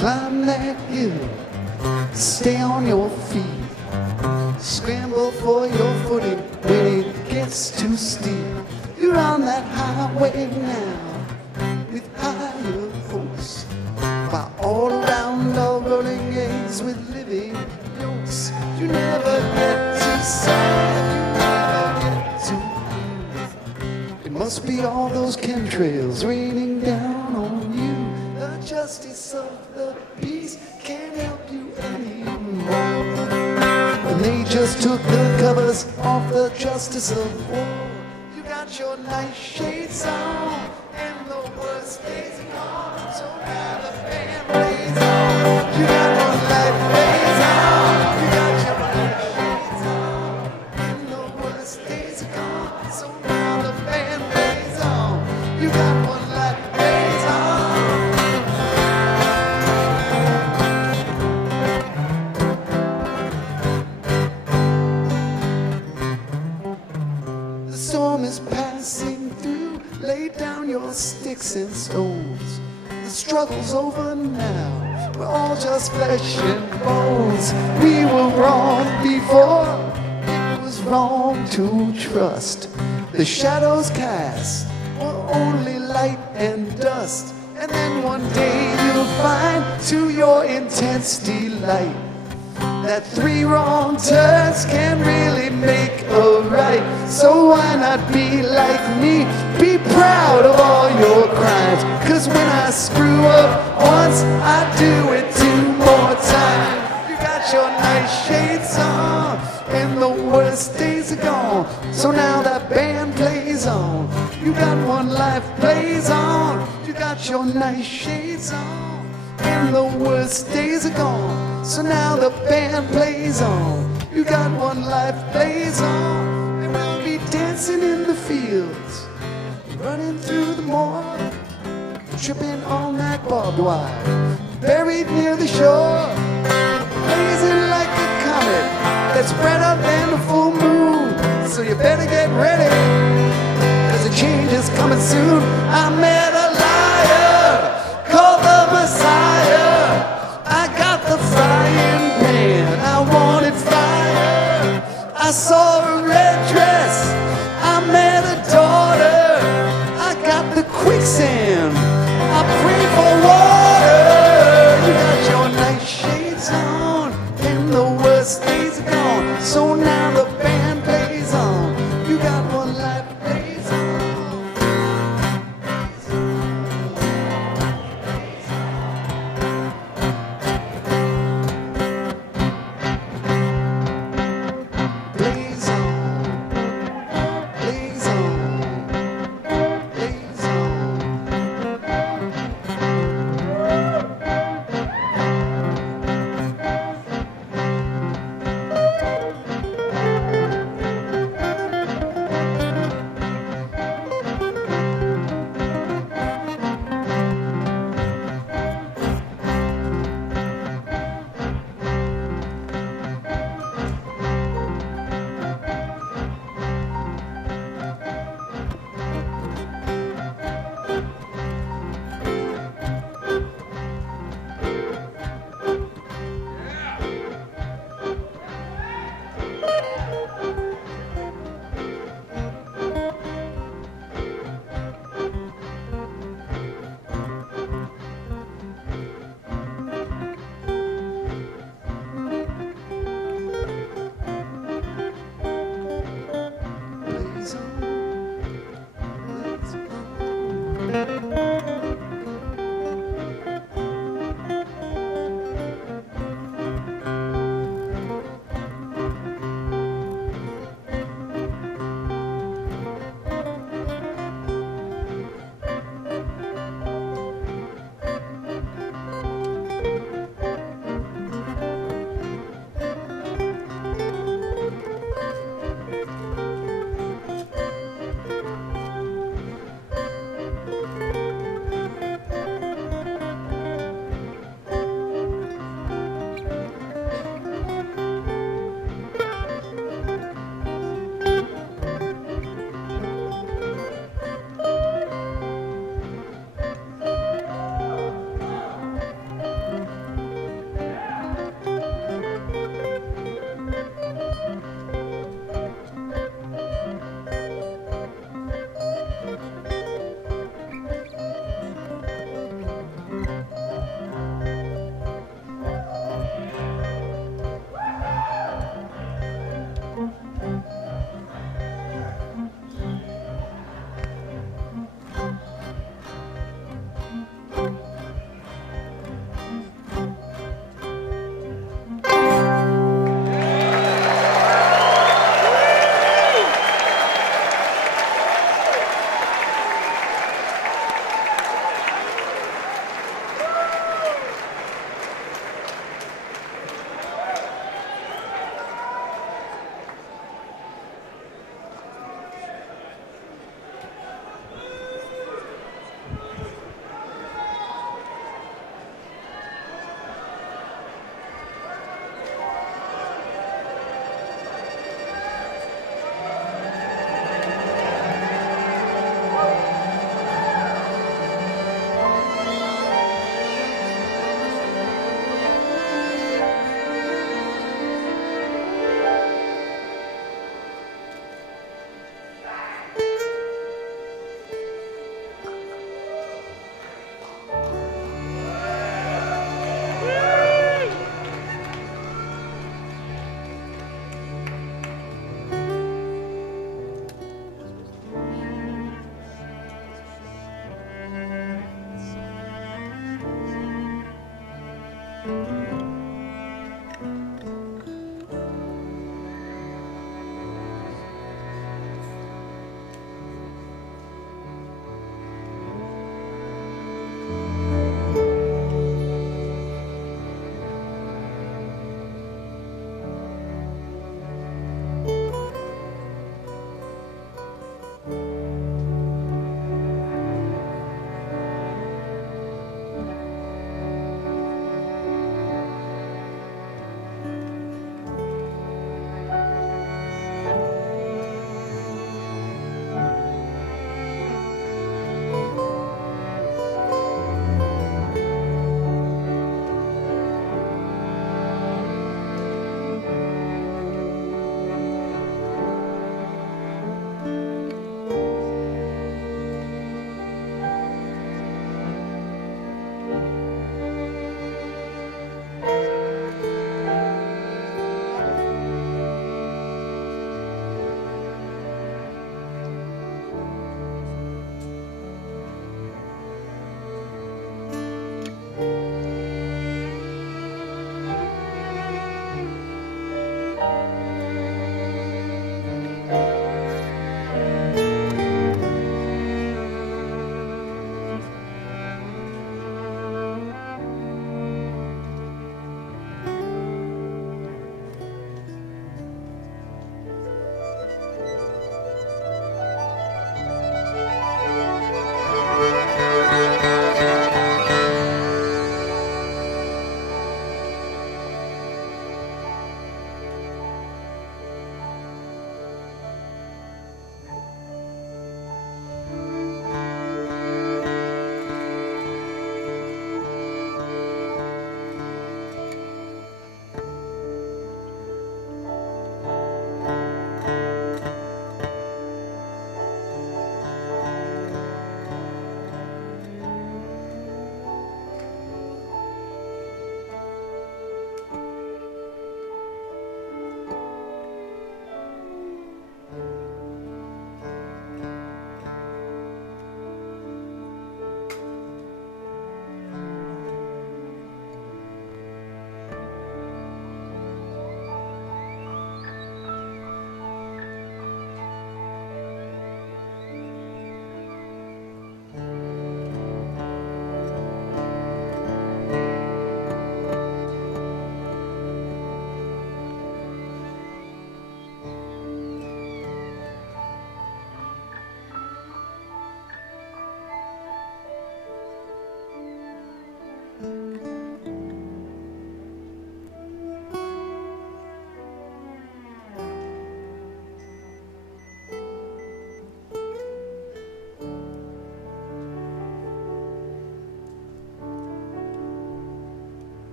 Climb that hill, stay on your feet, scramble for your footing when it gets too steep. You're on that highway now with higher hopes, while all around are rolling eggs with living yolks. You never get too sad, you never get too blue. It must be all those chemtrails raining down on you. The justice of the peace can't help you anymore. And they just took the covers off the justice of war. You got your nice shades on, and the worst days are gone. So now the band plays on. You got one life plays on. You got your nice shades on, and the worst days are gone. So now the band plays on. You got one life plays on. The storm is passing through. Lay down your sticks and stones. The struggle's over now. We're all just flesh and bones. We were wrong before. It was wrong to trust. The shadows cast were only light and dust. And then one day you'll find, to your intense delight, that 3 wrong turns can really make a right. So why not be like me? Be proud of all your crimes. 'Cause when I screw up once, I do it 2 more times. You got your nice shades on, and the worst days are gone. So now that band plays on. You got one life plays on. You got your nice shades on, and the worst days are gone. So now the band plays on. You got one life plays on. And we'll be dancing in the fields, running through the moor, tripping on that barbed wire, buried near the shore, blazing like a comet that's brighter than the full moon. So you better get ready, 'cause the change is coming soon. I met a liar called the Messiah. I got the frying pan, I wanted fire. I saw a red dress, I met a daughter. I got the quicksand, I pray for water. You got your nice shades on, and the worst days are gone. So now the band plays on. You got one life plays on. Plays on. Plays on. Plays on.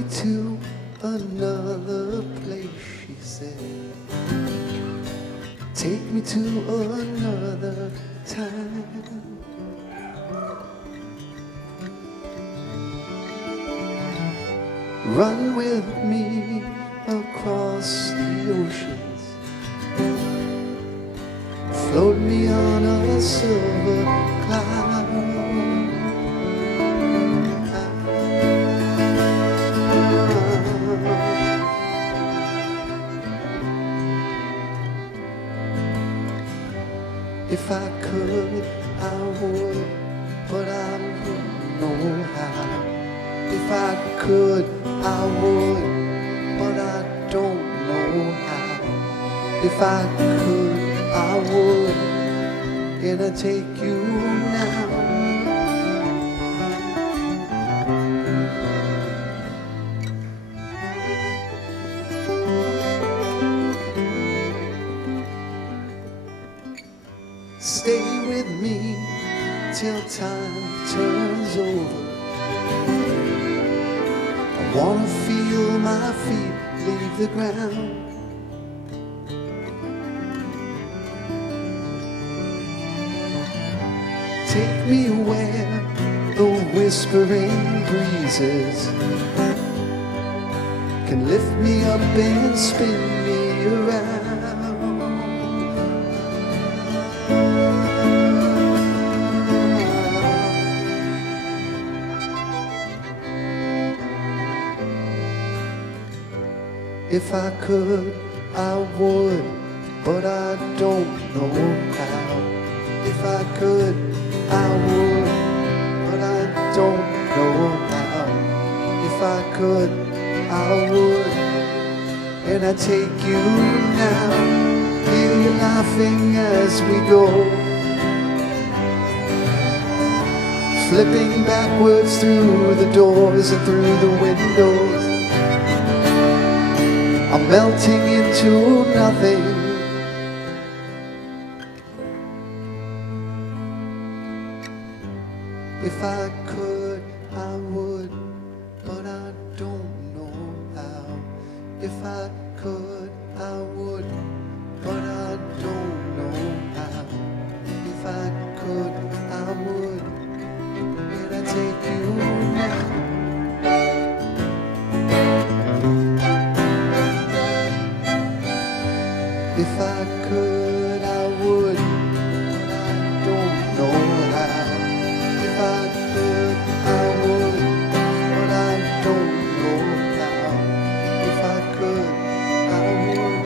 me to another place, she said. Take me to another time. Run with me across the oceans. Float me on a silver cloud. If I could, I would, but I don't know how. If I could, I would, but I don't know how. If I could, I would, and I'd take you now. Stay with me till time turns over. I wanna feel my feet leave the ground. Take me where the whispering breezes can lift me up and spin me around. If I could, I would, but I don't know how. If I could, I would, but I don't know how. If I could, I would, and I'd take you now. Hear you laughing as we go, flipping backwards through the doors and through the windows. I'm melting into nothing. If I could, I would, but I don't know how. If I could, I would, but I don't know how. If I could, I would, and I'd take you now. If I could, I would, but I don't know how. If I could, I would, but I don't know how. If I could, I would,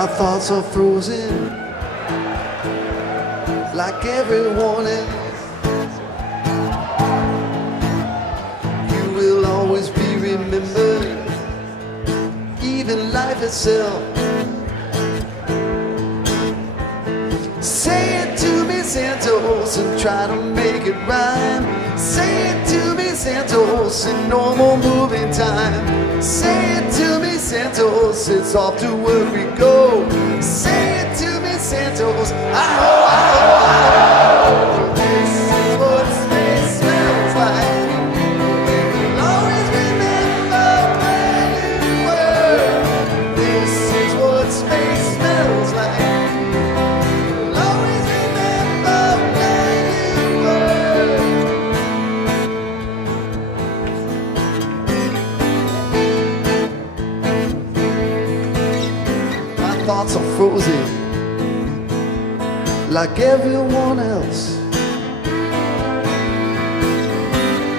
My thoughts are frozen like everyone else. You will always be remembered, even life itself. Say it to me, S.A.N.T.O.S, and try to make it rhyme. Say it to me, S.A.N.T.O.S, in normal moving time. Say it to me, S.A.N.T.O.S, it's off to where we go. Say it to me, S.A.N.T.O.S, I-ho, I-ho, I-ho. This is what space smells like. You'll always remember where you were. This is what space smells like. You'll always remember where you were. My thoughts are frozen like everyone else.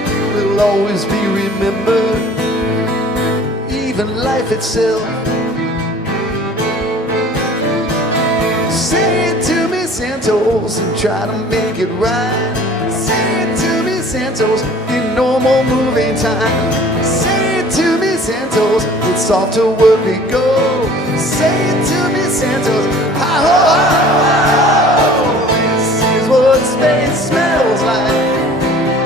You will always be remembered, even life itself. Say it to me, S.A.N.T.O.S, and try to make it right. Say it to me, S.A.N.T.O.S, in normal moving time. Say it to me, S.A.N.T.O.S, it's off to where we go. Say it to me, S.A.N.T.O.S, hi-ho, hi-ho. This is what space smells like.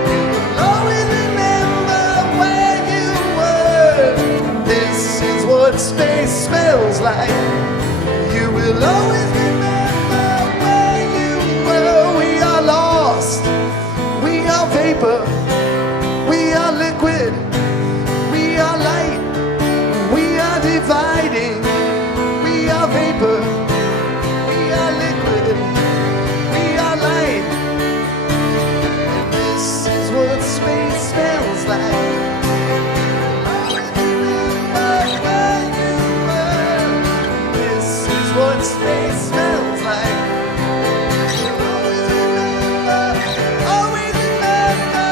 You'll always remember where you were. This is what space smells like. You will always remember where you were. We are lost. We are vapor. We are liquid. We are light. We are dividing. We are vapor. We are liquid. We are light. And this is what space smells like. Always remember where you were. This is what space smells like. Always remember, always remember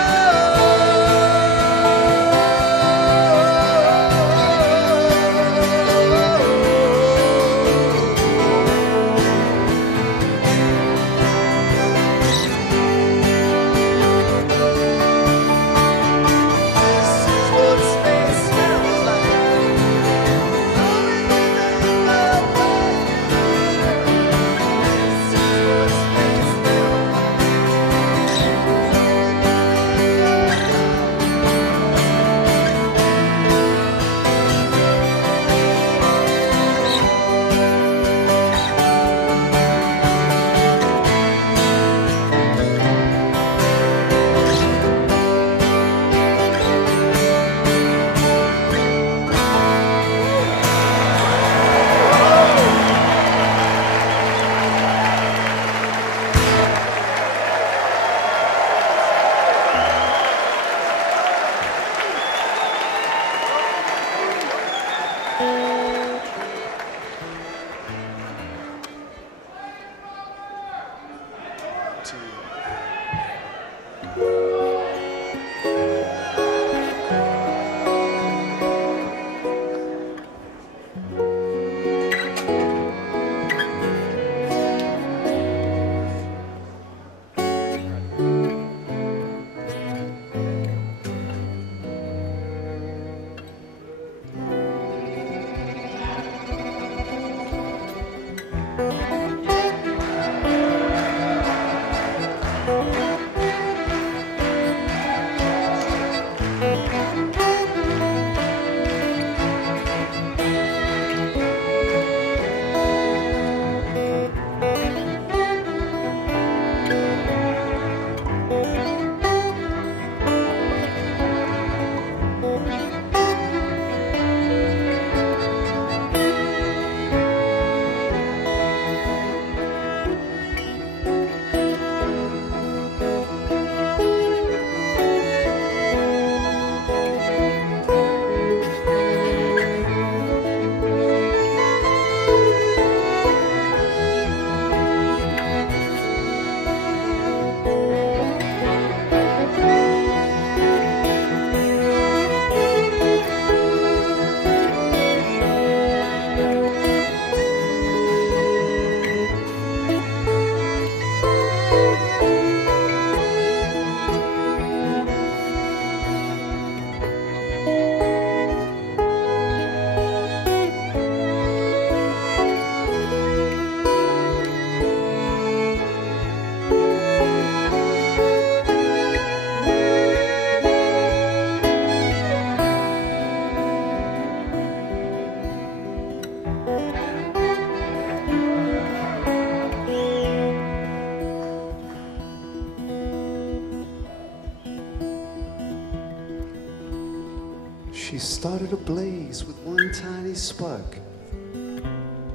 She started a blaze with one tiny spark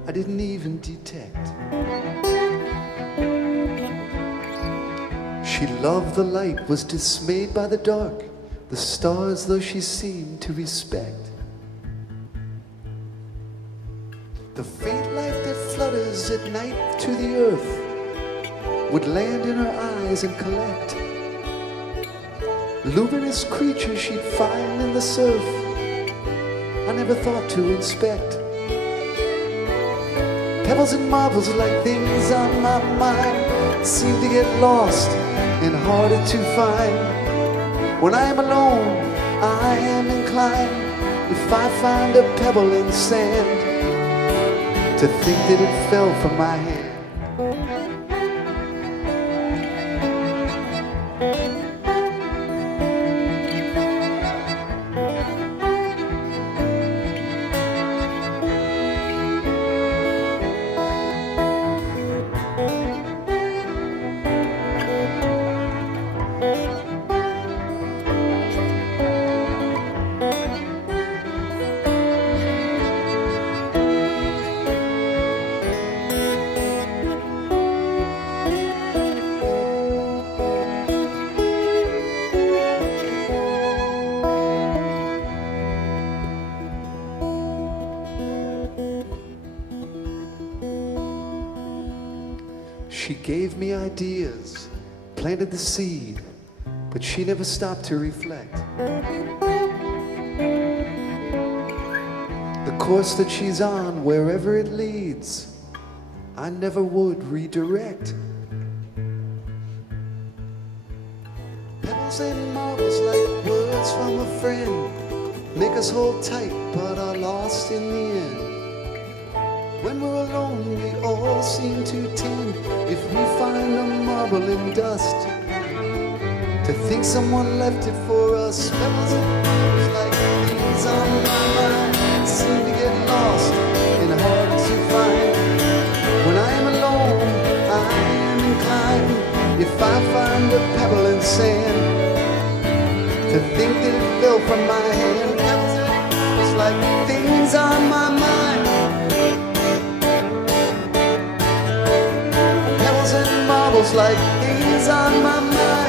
I didn't even detect. She loved the light, was dismayed by the dark, the stars though she seemed to respect. The faint light that flutters at night to the earth would land in her eyes and collect. Luminous creatures she'd find in the surf I never thought to inspect. Pebbles and marbles like things on my mind seem to get lost and harder to find. When I am alone, I am inclined, if I find a pebble in sand, to think that it fell from my hand. She gave me ideas, planted the seed, but she never stopped to reflect. The course that she's on, wherever it leads, I never would redirect. Pebbles and marbles like words from a friend make us hold tight but are lost in the end. When we're alone, we all seem to tend, if we find a marble in dust, to think someone left it for us. Pebbles and marbles like things on my mind seem to get lost and hard to find. When I am alone, I am inclined, if I find a pebble in sand, to think that it fell from my hand. Pebbles and marbles like things on my mind. Marbles like things on my mind.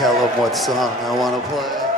tell them what song I want to play.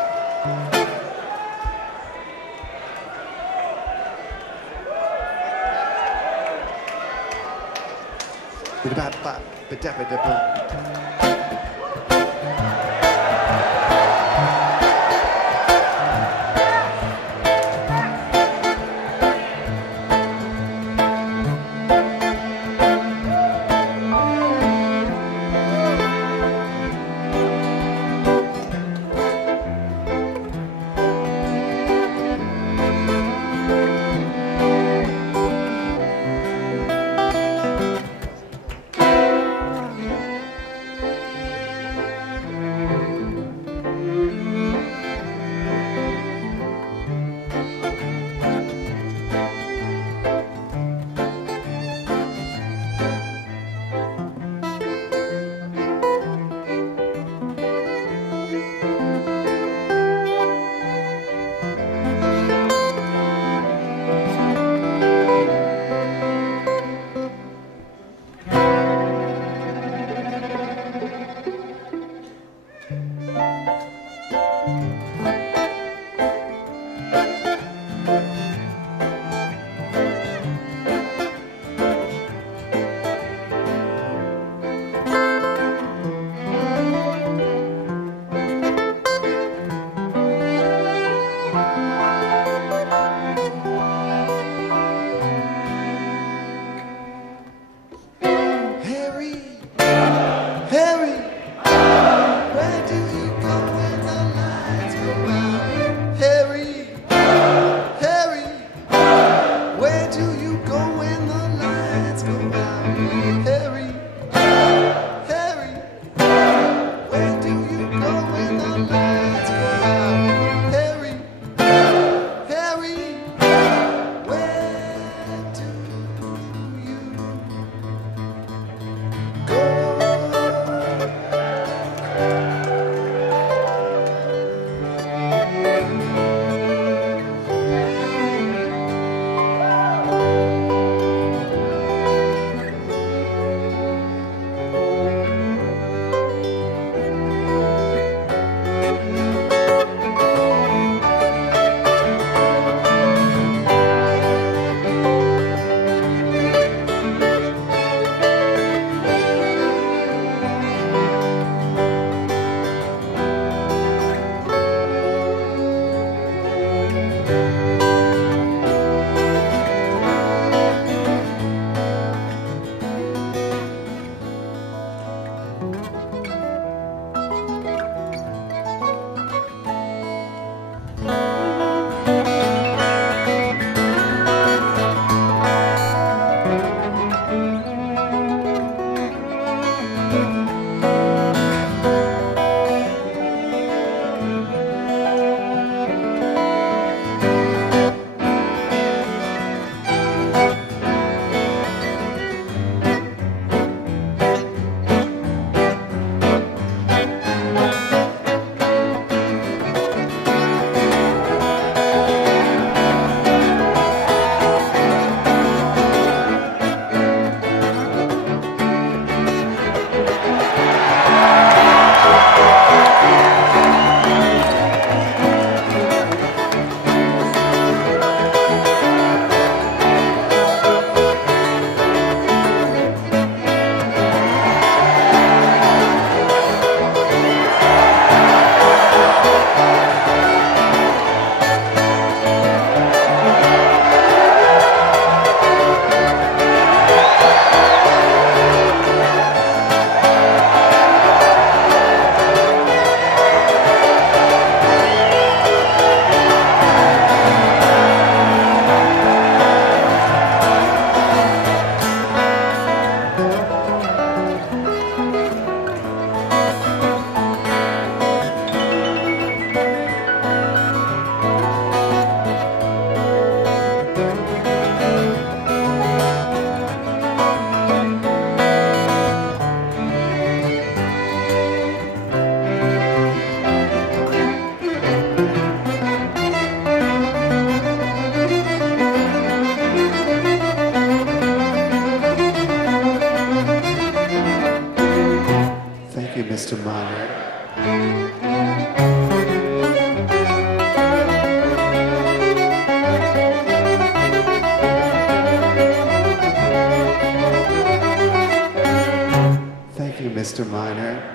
Mr. Moderator. Mr. Miner.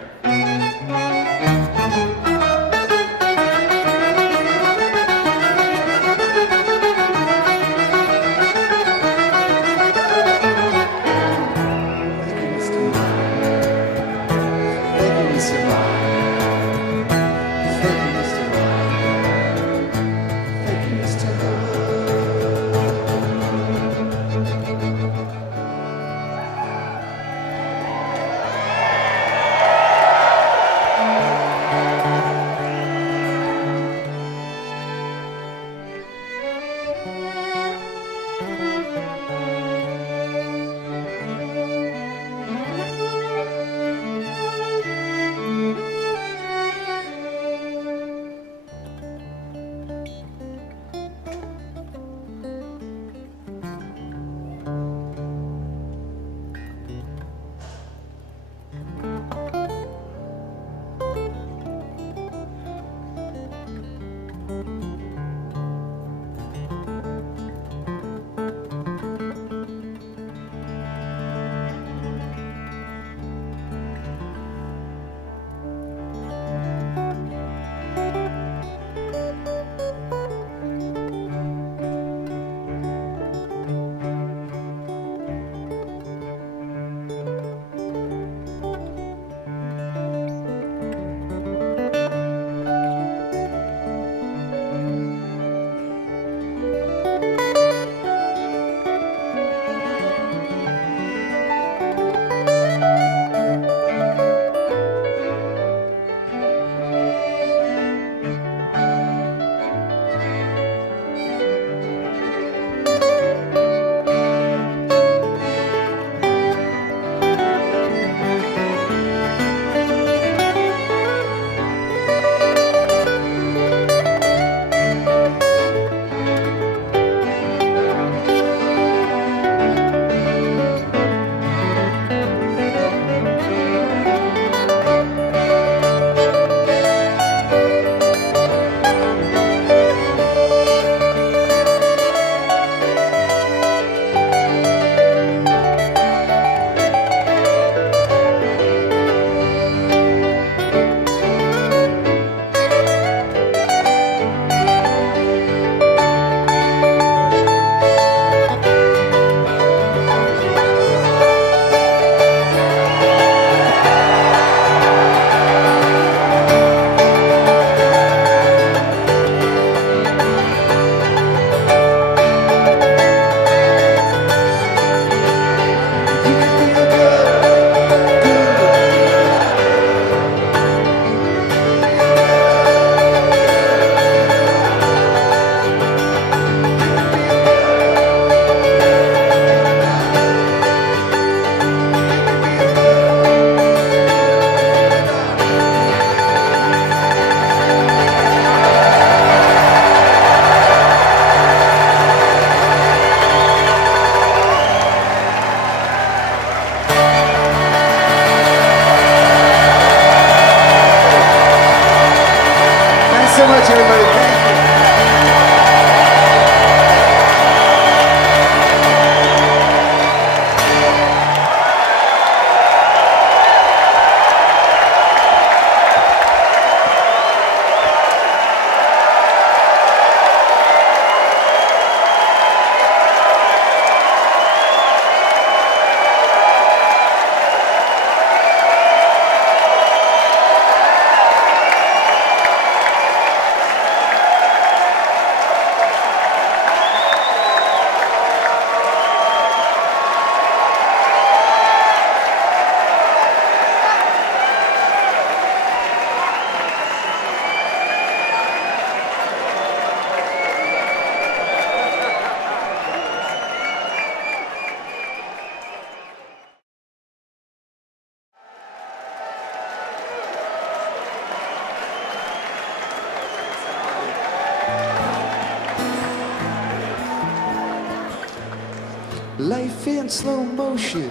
Life in slow motion,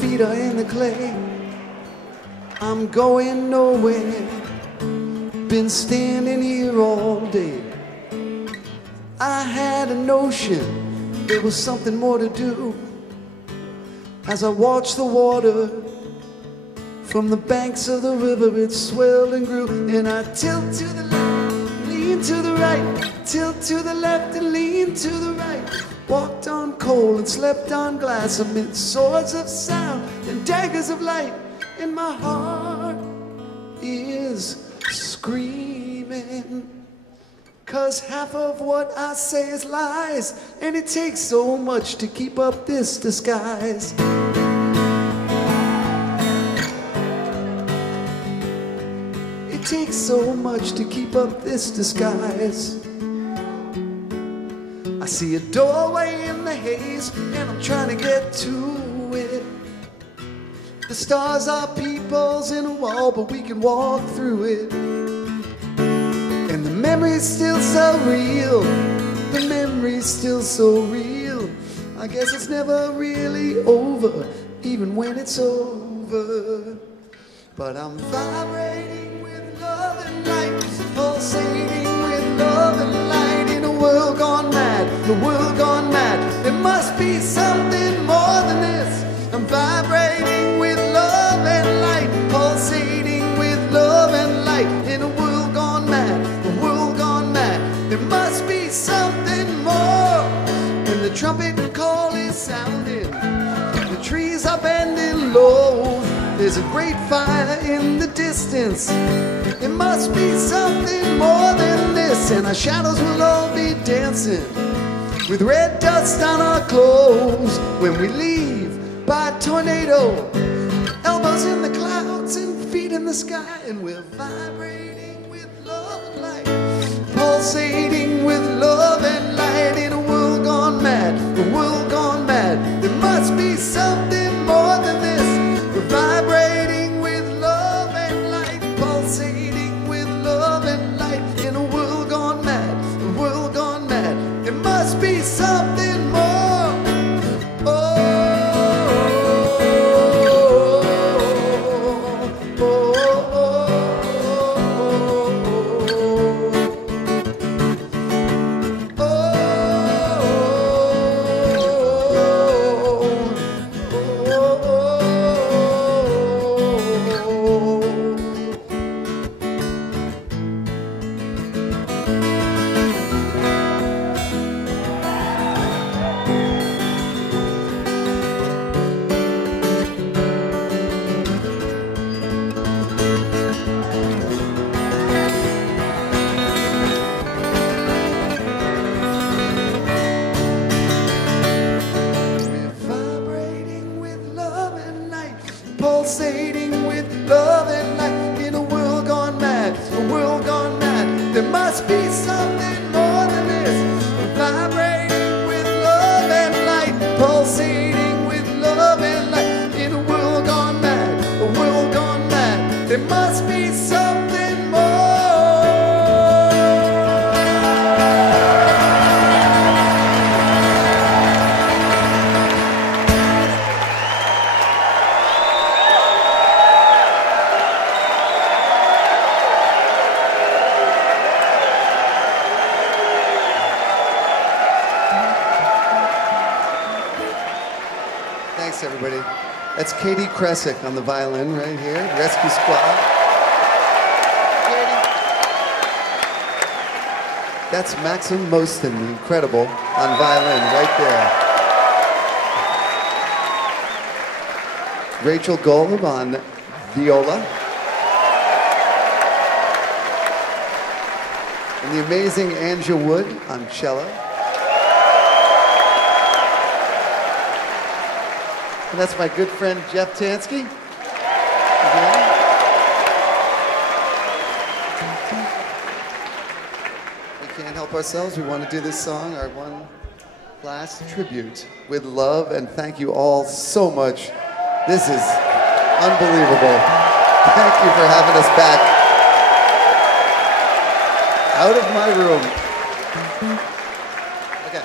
feet are in the clay. I'm going nowhere, been standing here all day. I had a notion there was something more to do. As I watched the water From the banks of the river it swelled and grew. And I tilt to the left, lean to the right, tilt to the left and lean to the right. Walked on coal and slept on glass amid swords of sound and daggers of light. And my heart is screaming, 'cause half of what I say is lies, and it takes so much to keep up this disguise. It takes so much to keep up this disguise. I see a doorway in the haze, and I'm trying to get to it. The stars are peepholes in a wall, but we can walk through it. And the memory's still so real, the memory's still so real. I guess it's never really over, even when it's over. But I'm vibrating with love and light, pulsating with love and light. In a world gone mad, the world gone mad, there must be something more than this. I'm vibrating with love and light, pulsating with love and light. In a world gone mad, the world gone mad, there must be something more. And the trumpet call is sounding, the trees are bending low. There's a great fire in the distance, it must be something more than this. And our shadows will all be dancing with red dust on our clothes when we leave by a tornado, elbows in the clouds and feet in the sky. And we're vibrating with love and light, pulsating with love and light. In a world gone mad, the world gone mad, there must be something more than this. We're vibrating with love and light, pulsating with love and light. In a world gone mad, the world gone mad, there must be something more. Oh. Pulsating with love and light. In a world gone mad, a world gone mad, there must be something more than this. We're vibrating with love and light, pulsating with love and light. In a world gone mad, a world gone mad, there must be something more. Everybody. That's Katie Kresick on the violin right here, Rescue Squad. Katie. That's Maxim Moston, the incredible, on violin right there. Rachel Golub on viola. And the amazing Anja Wood on cello. And that's my good friend Jeff Tanski. We can't help ourselves. We want to do this song, our one last tribute, with love, and thank you all so much. This is unbelievable. Thank you for having us back out of my room. Okay.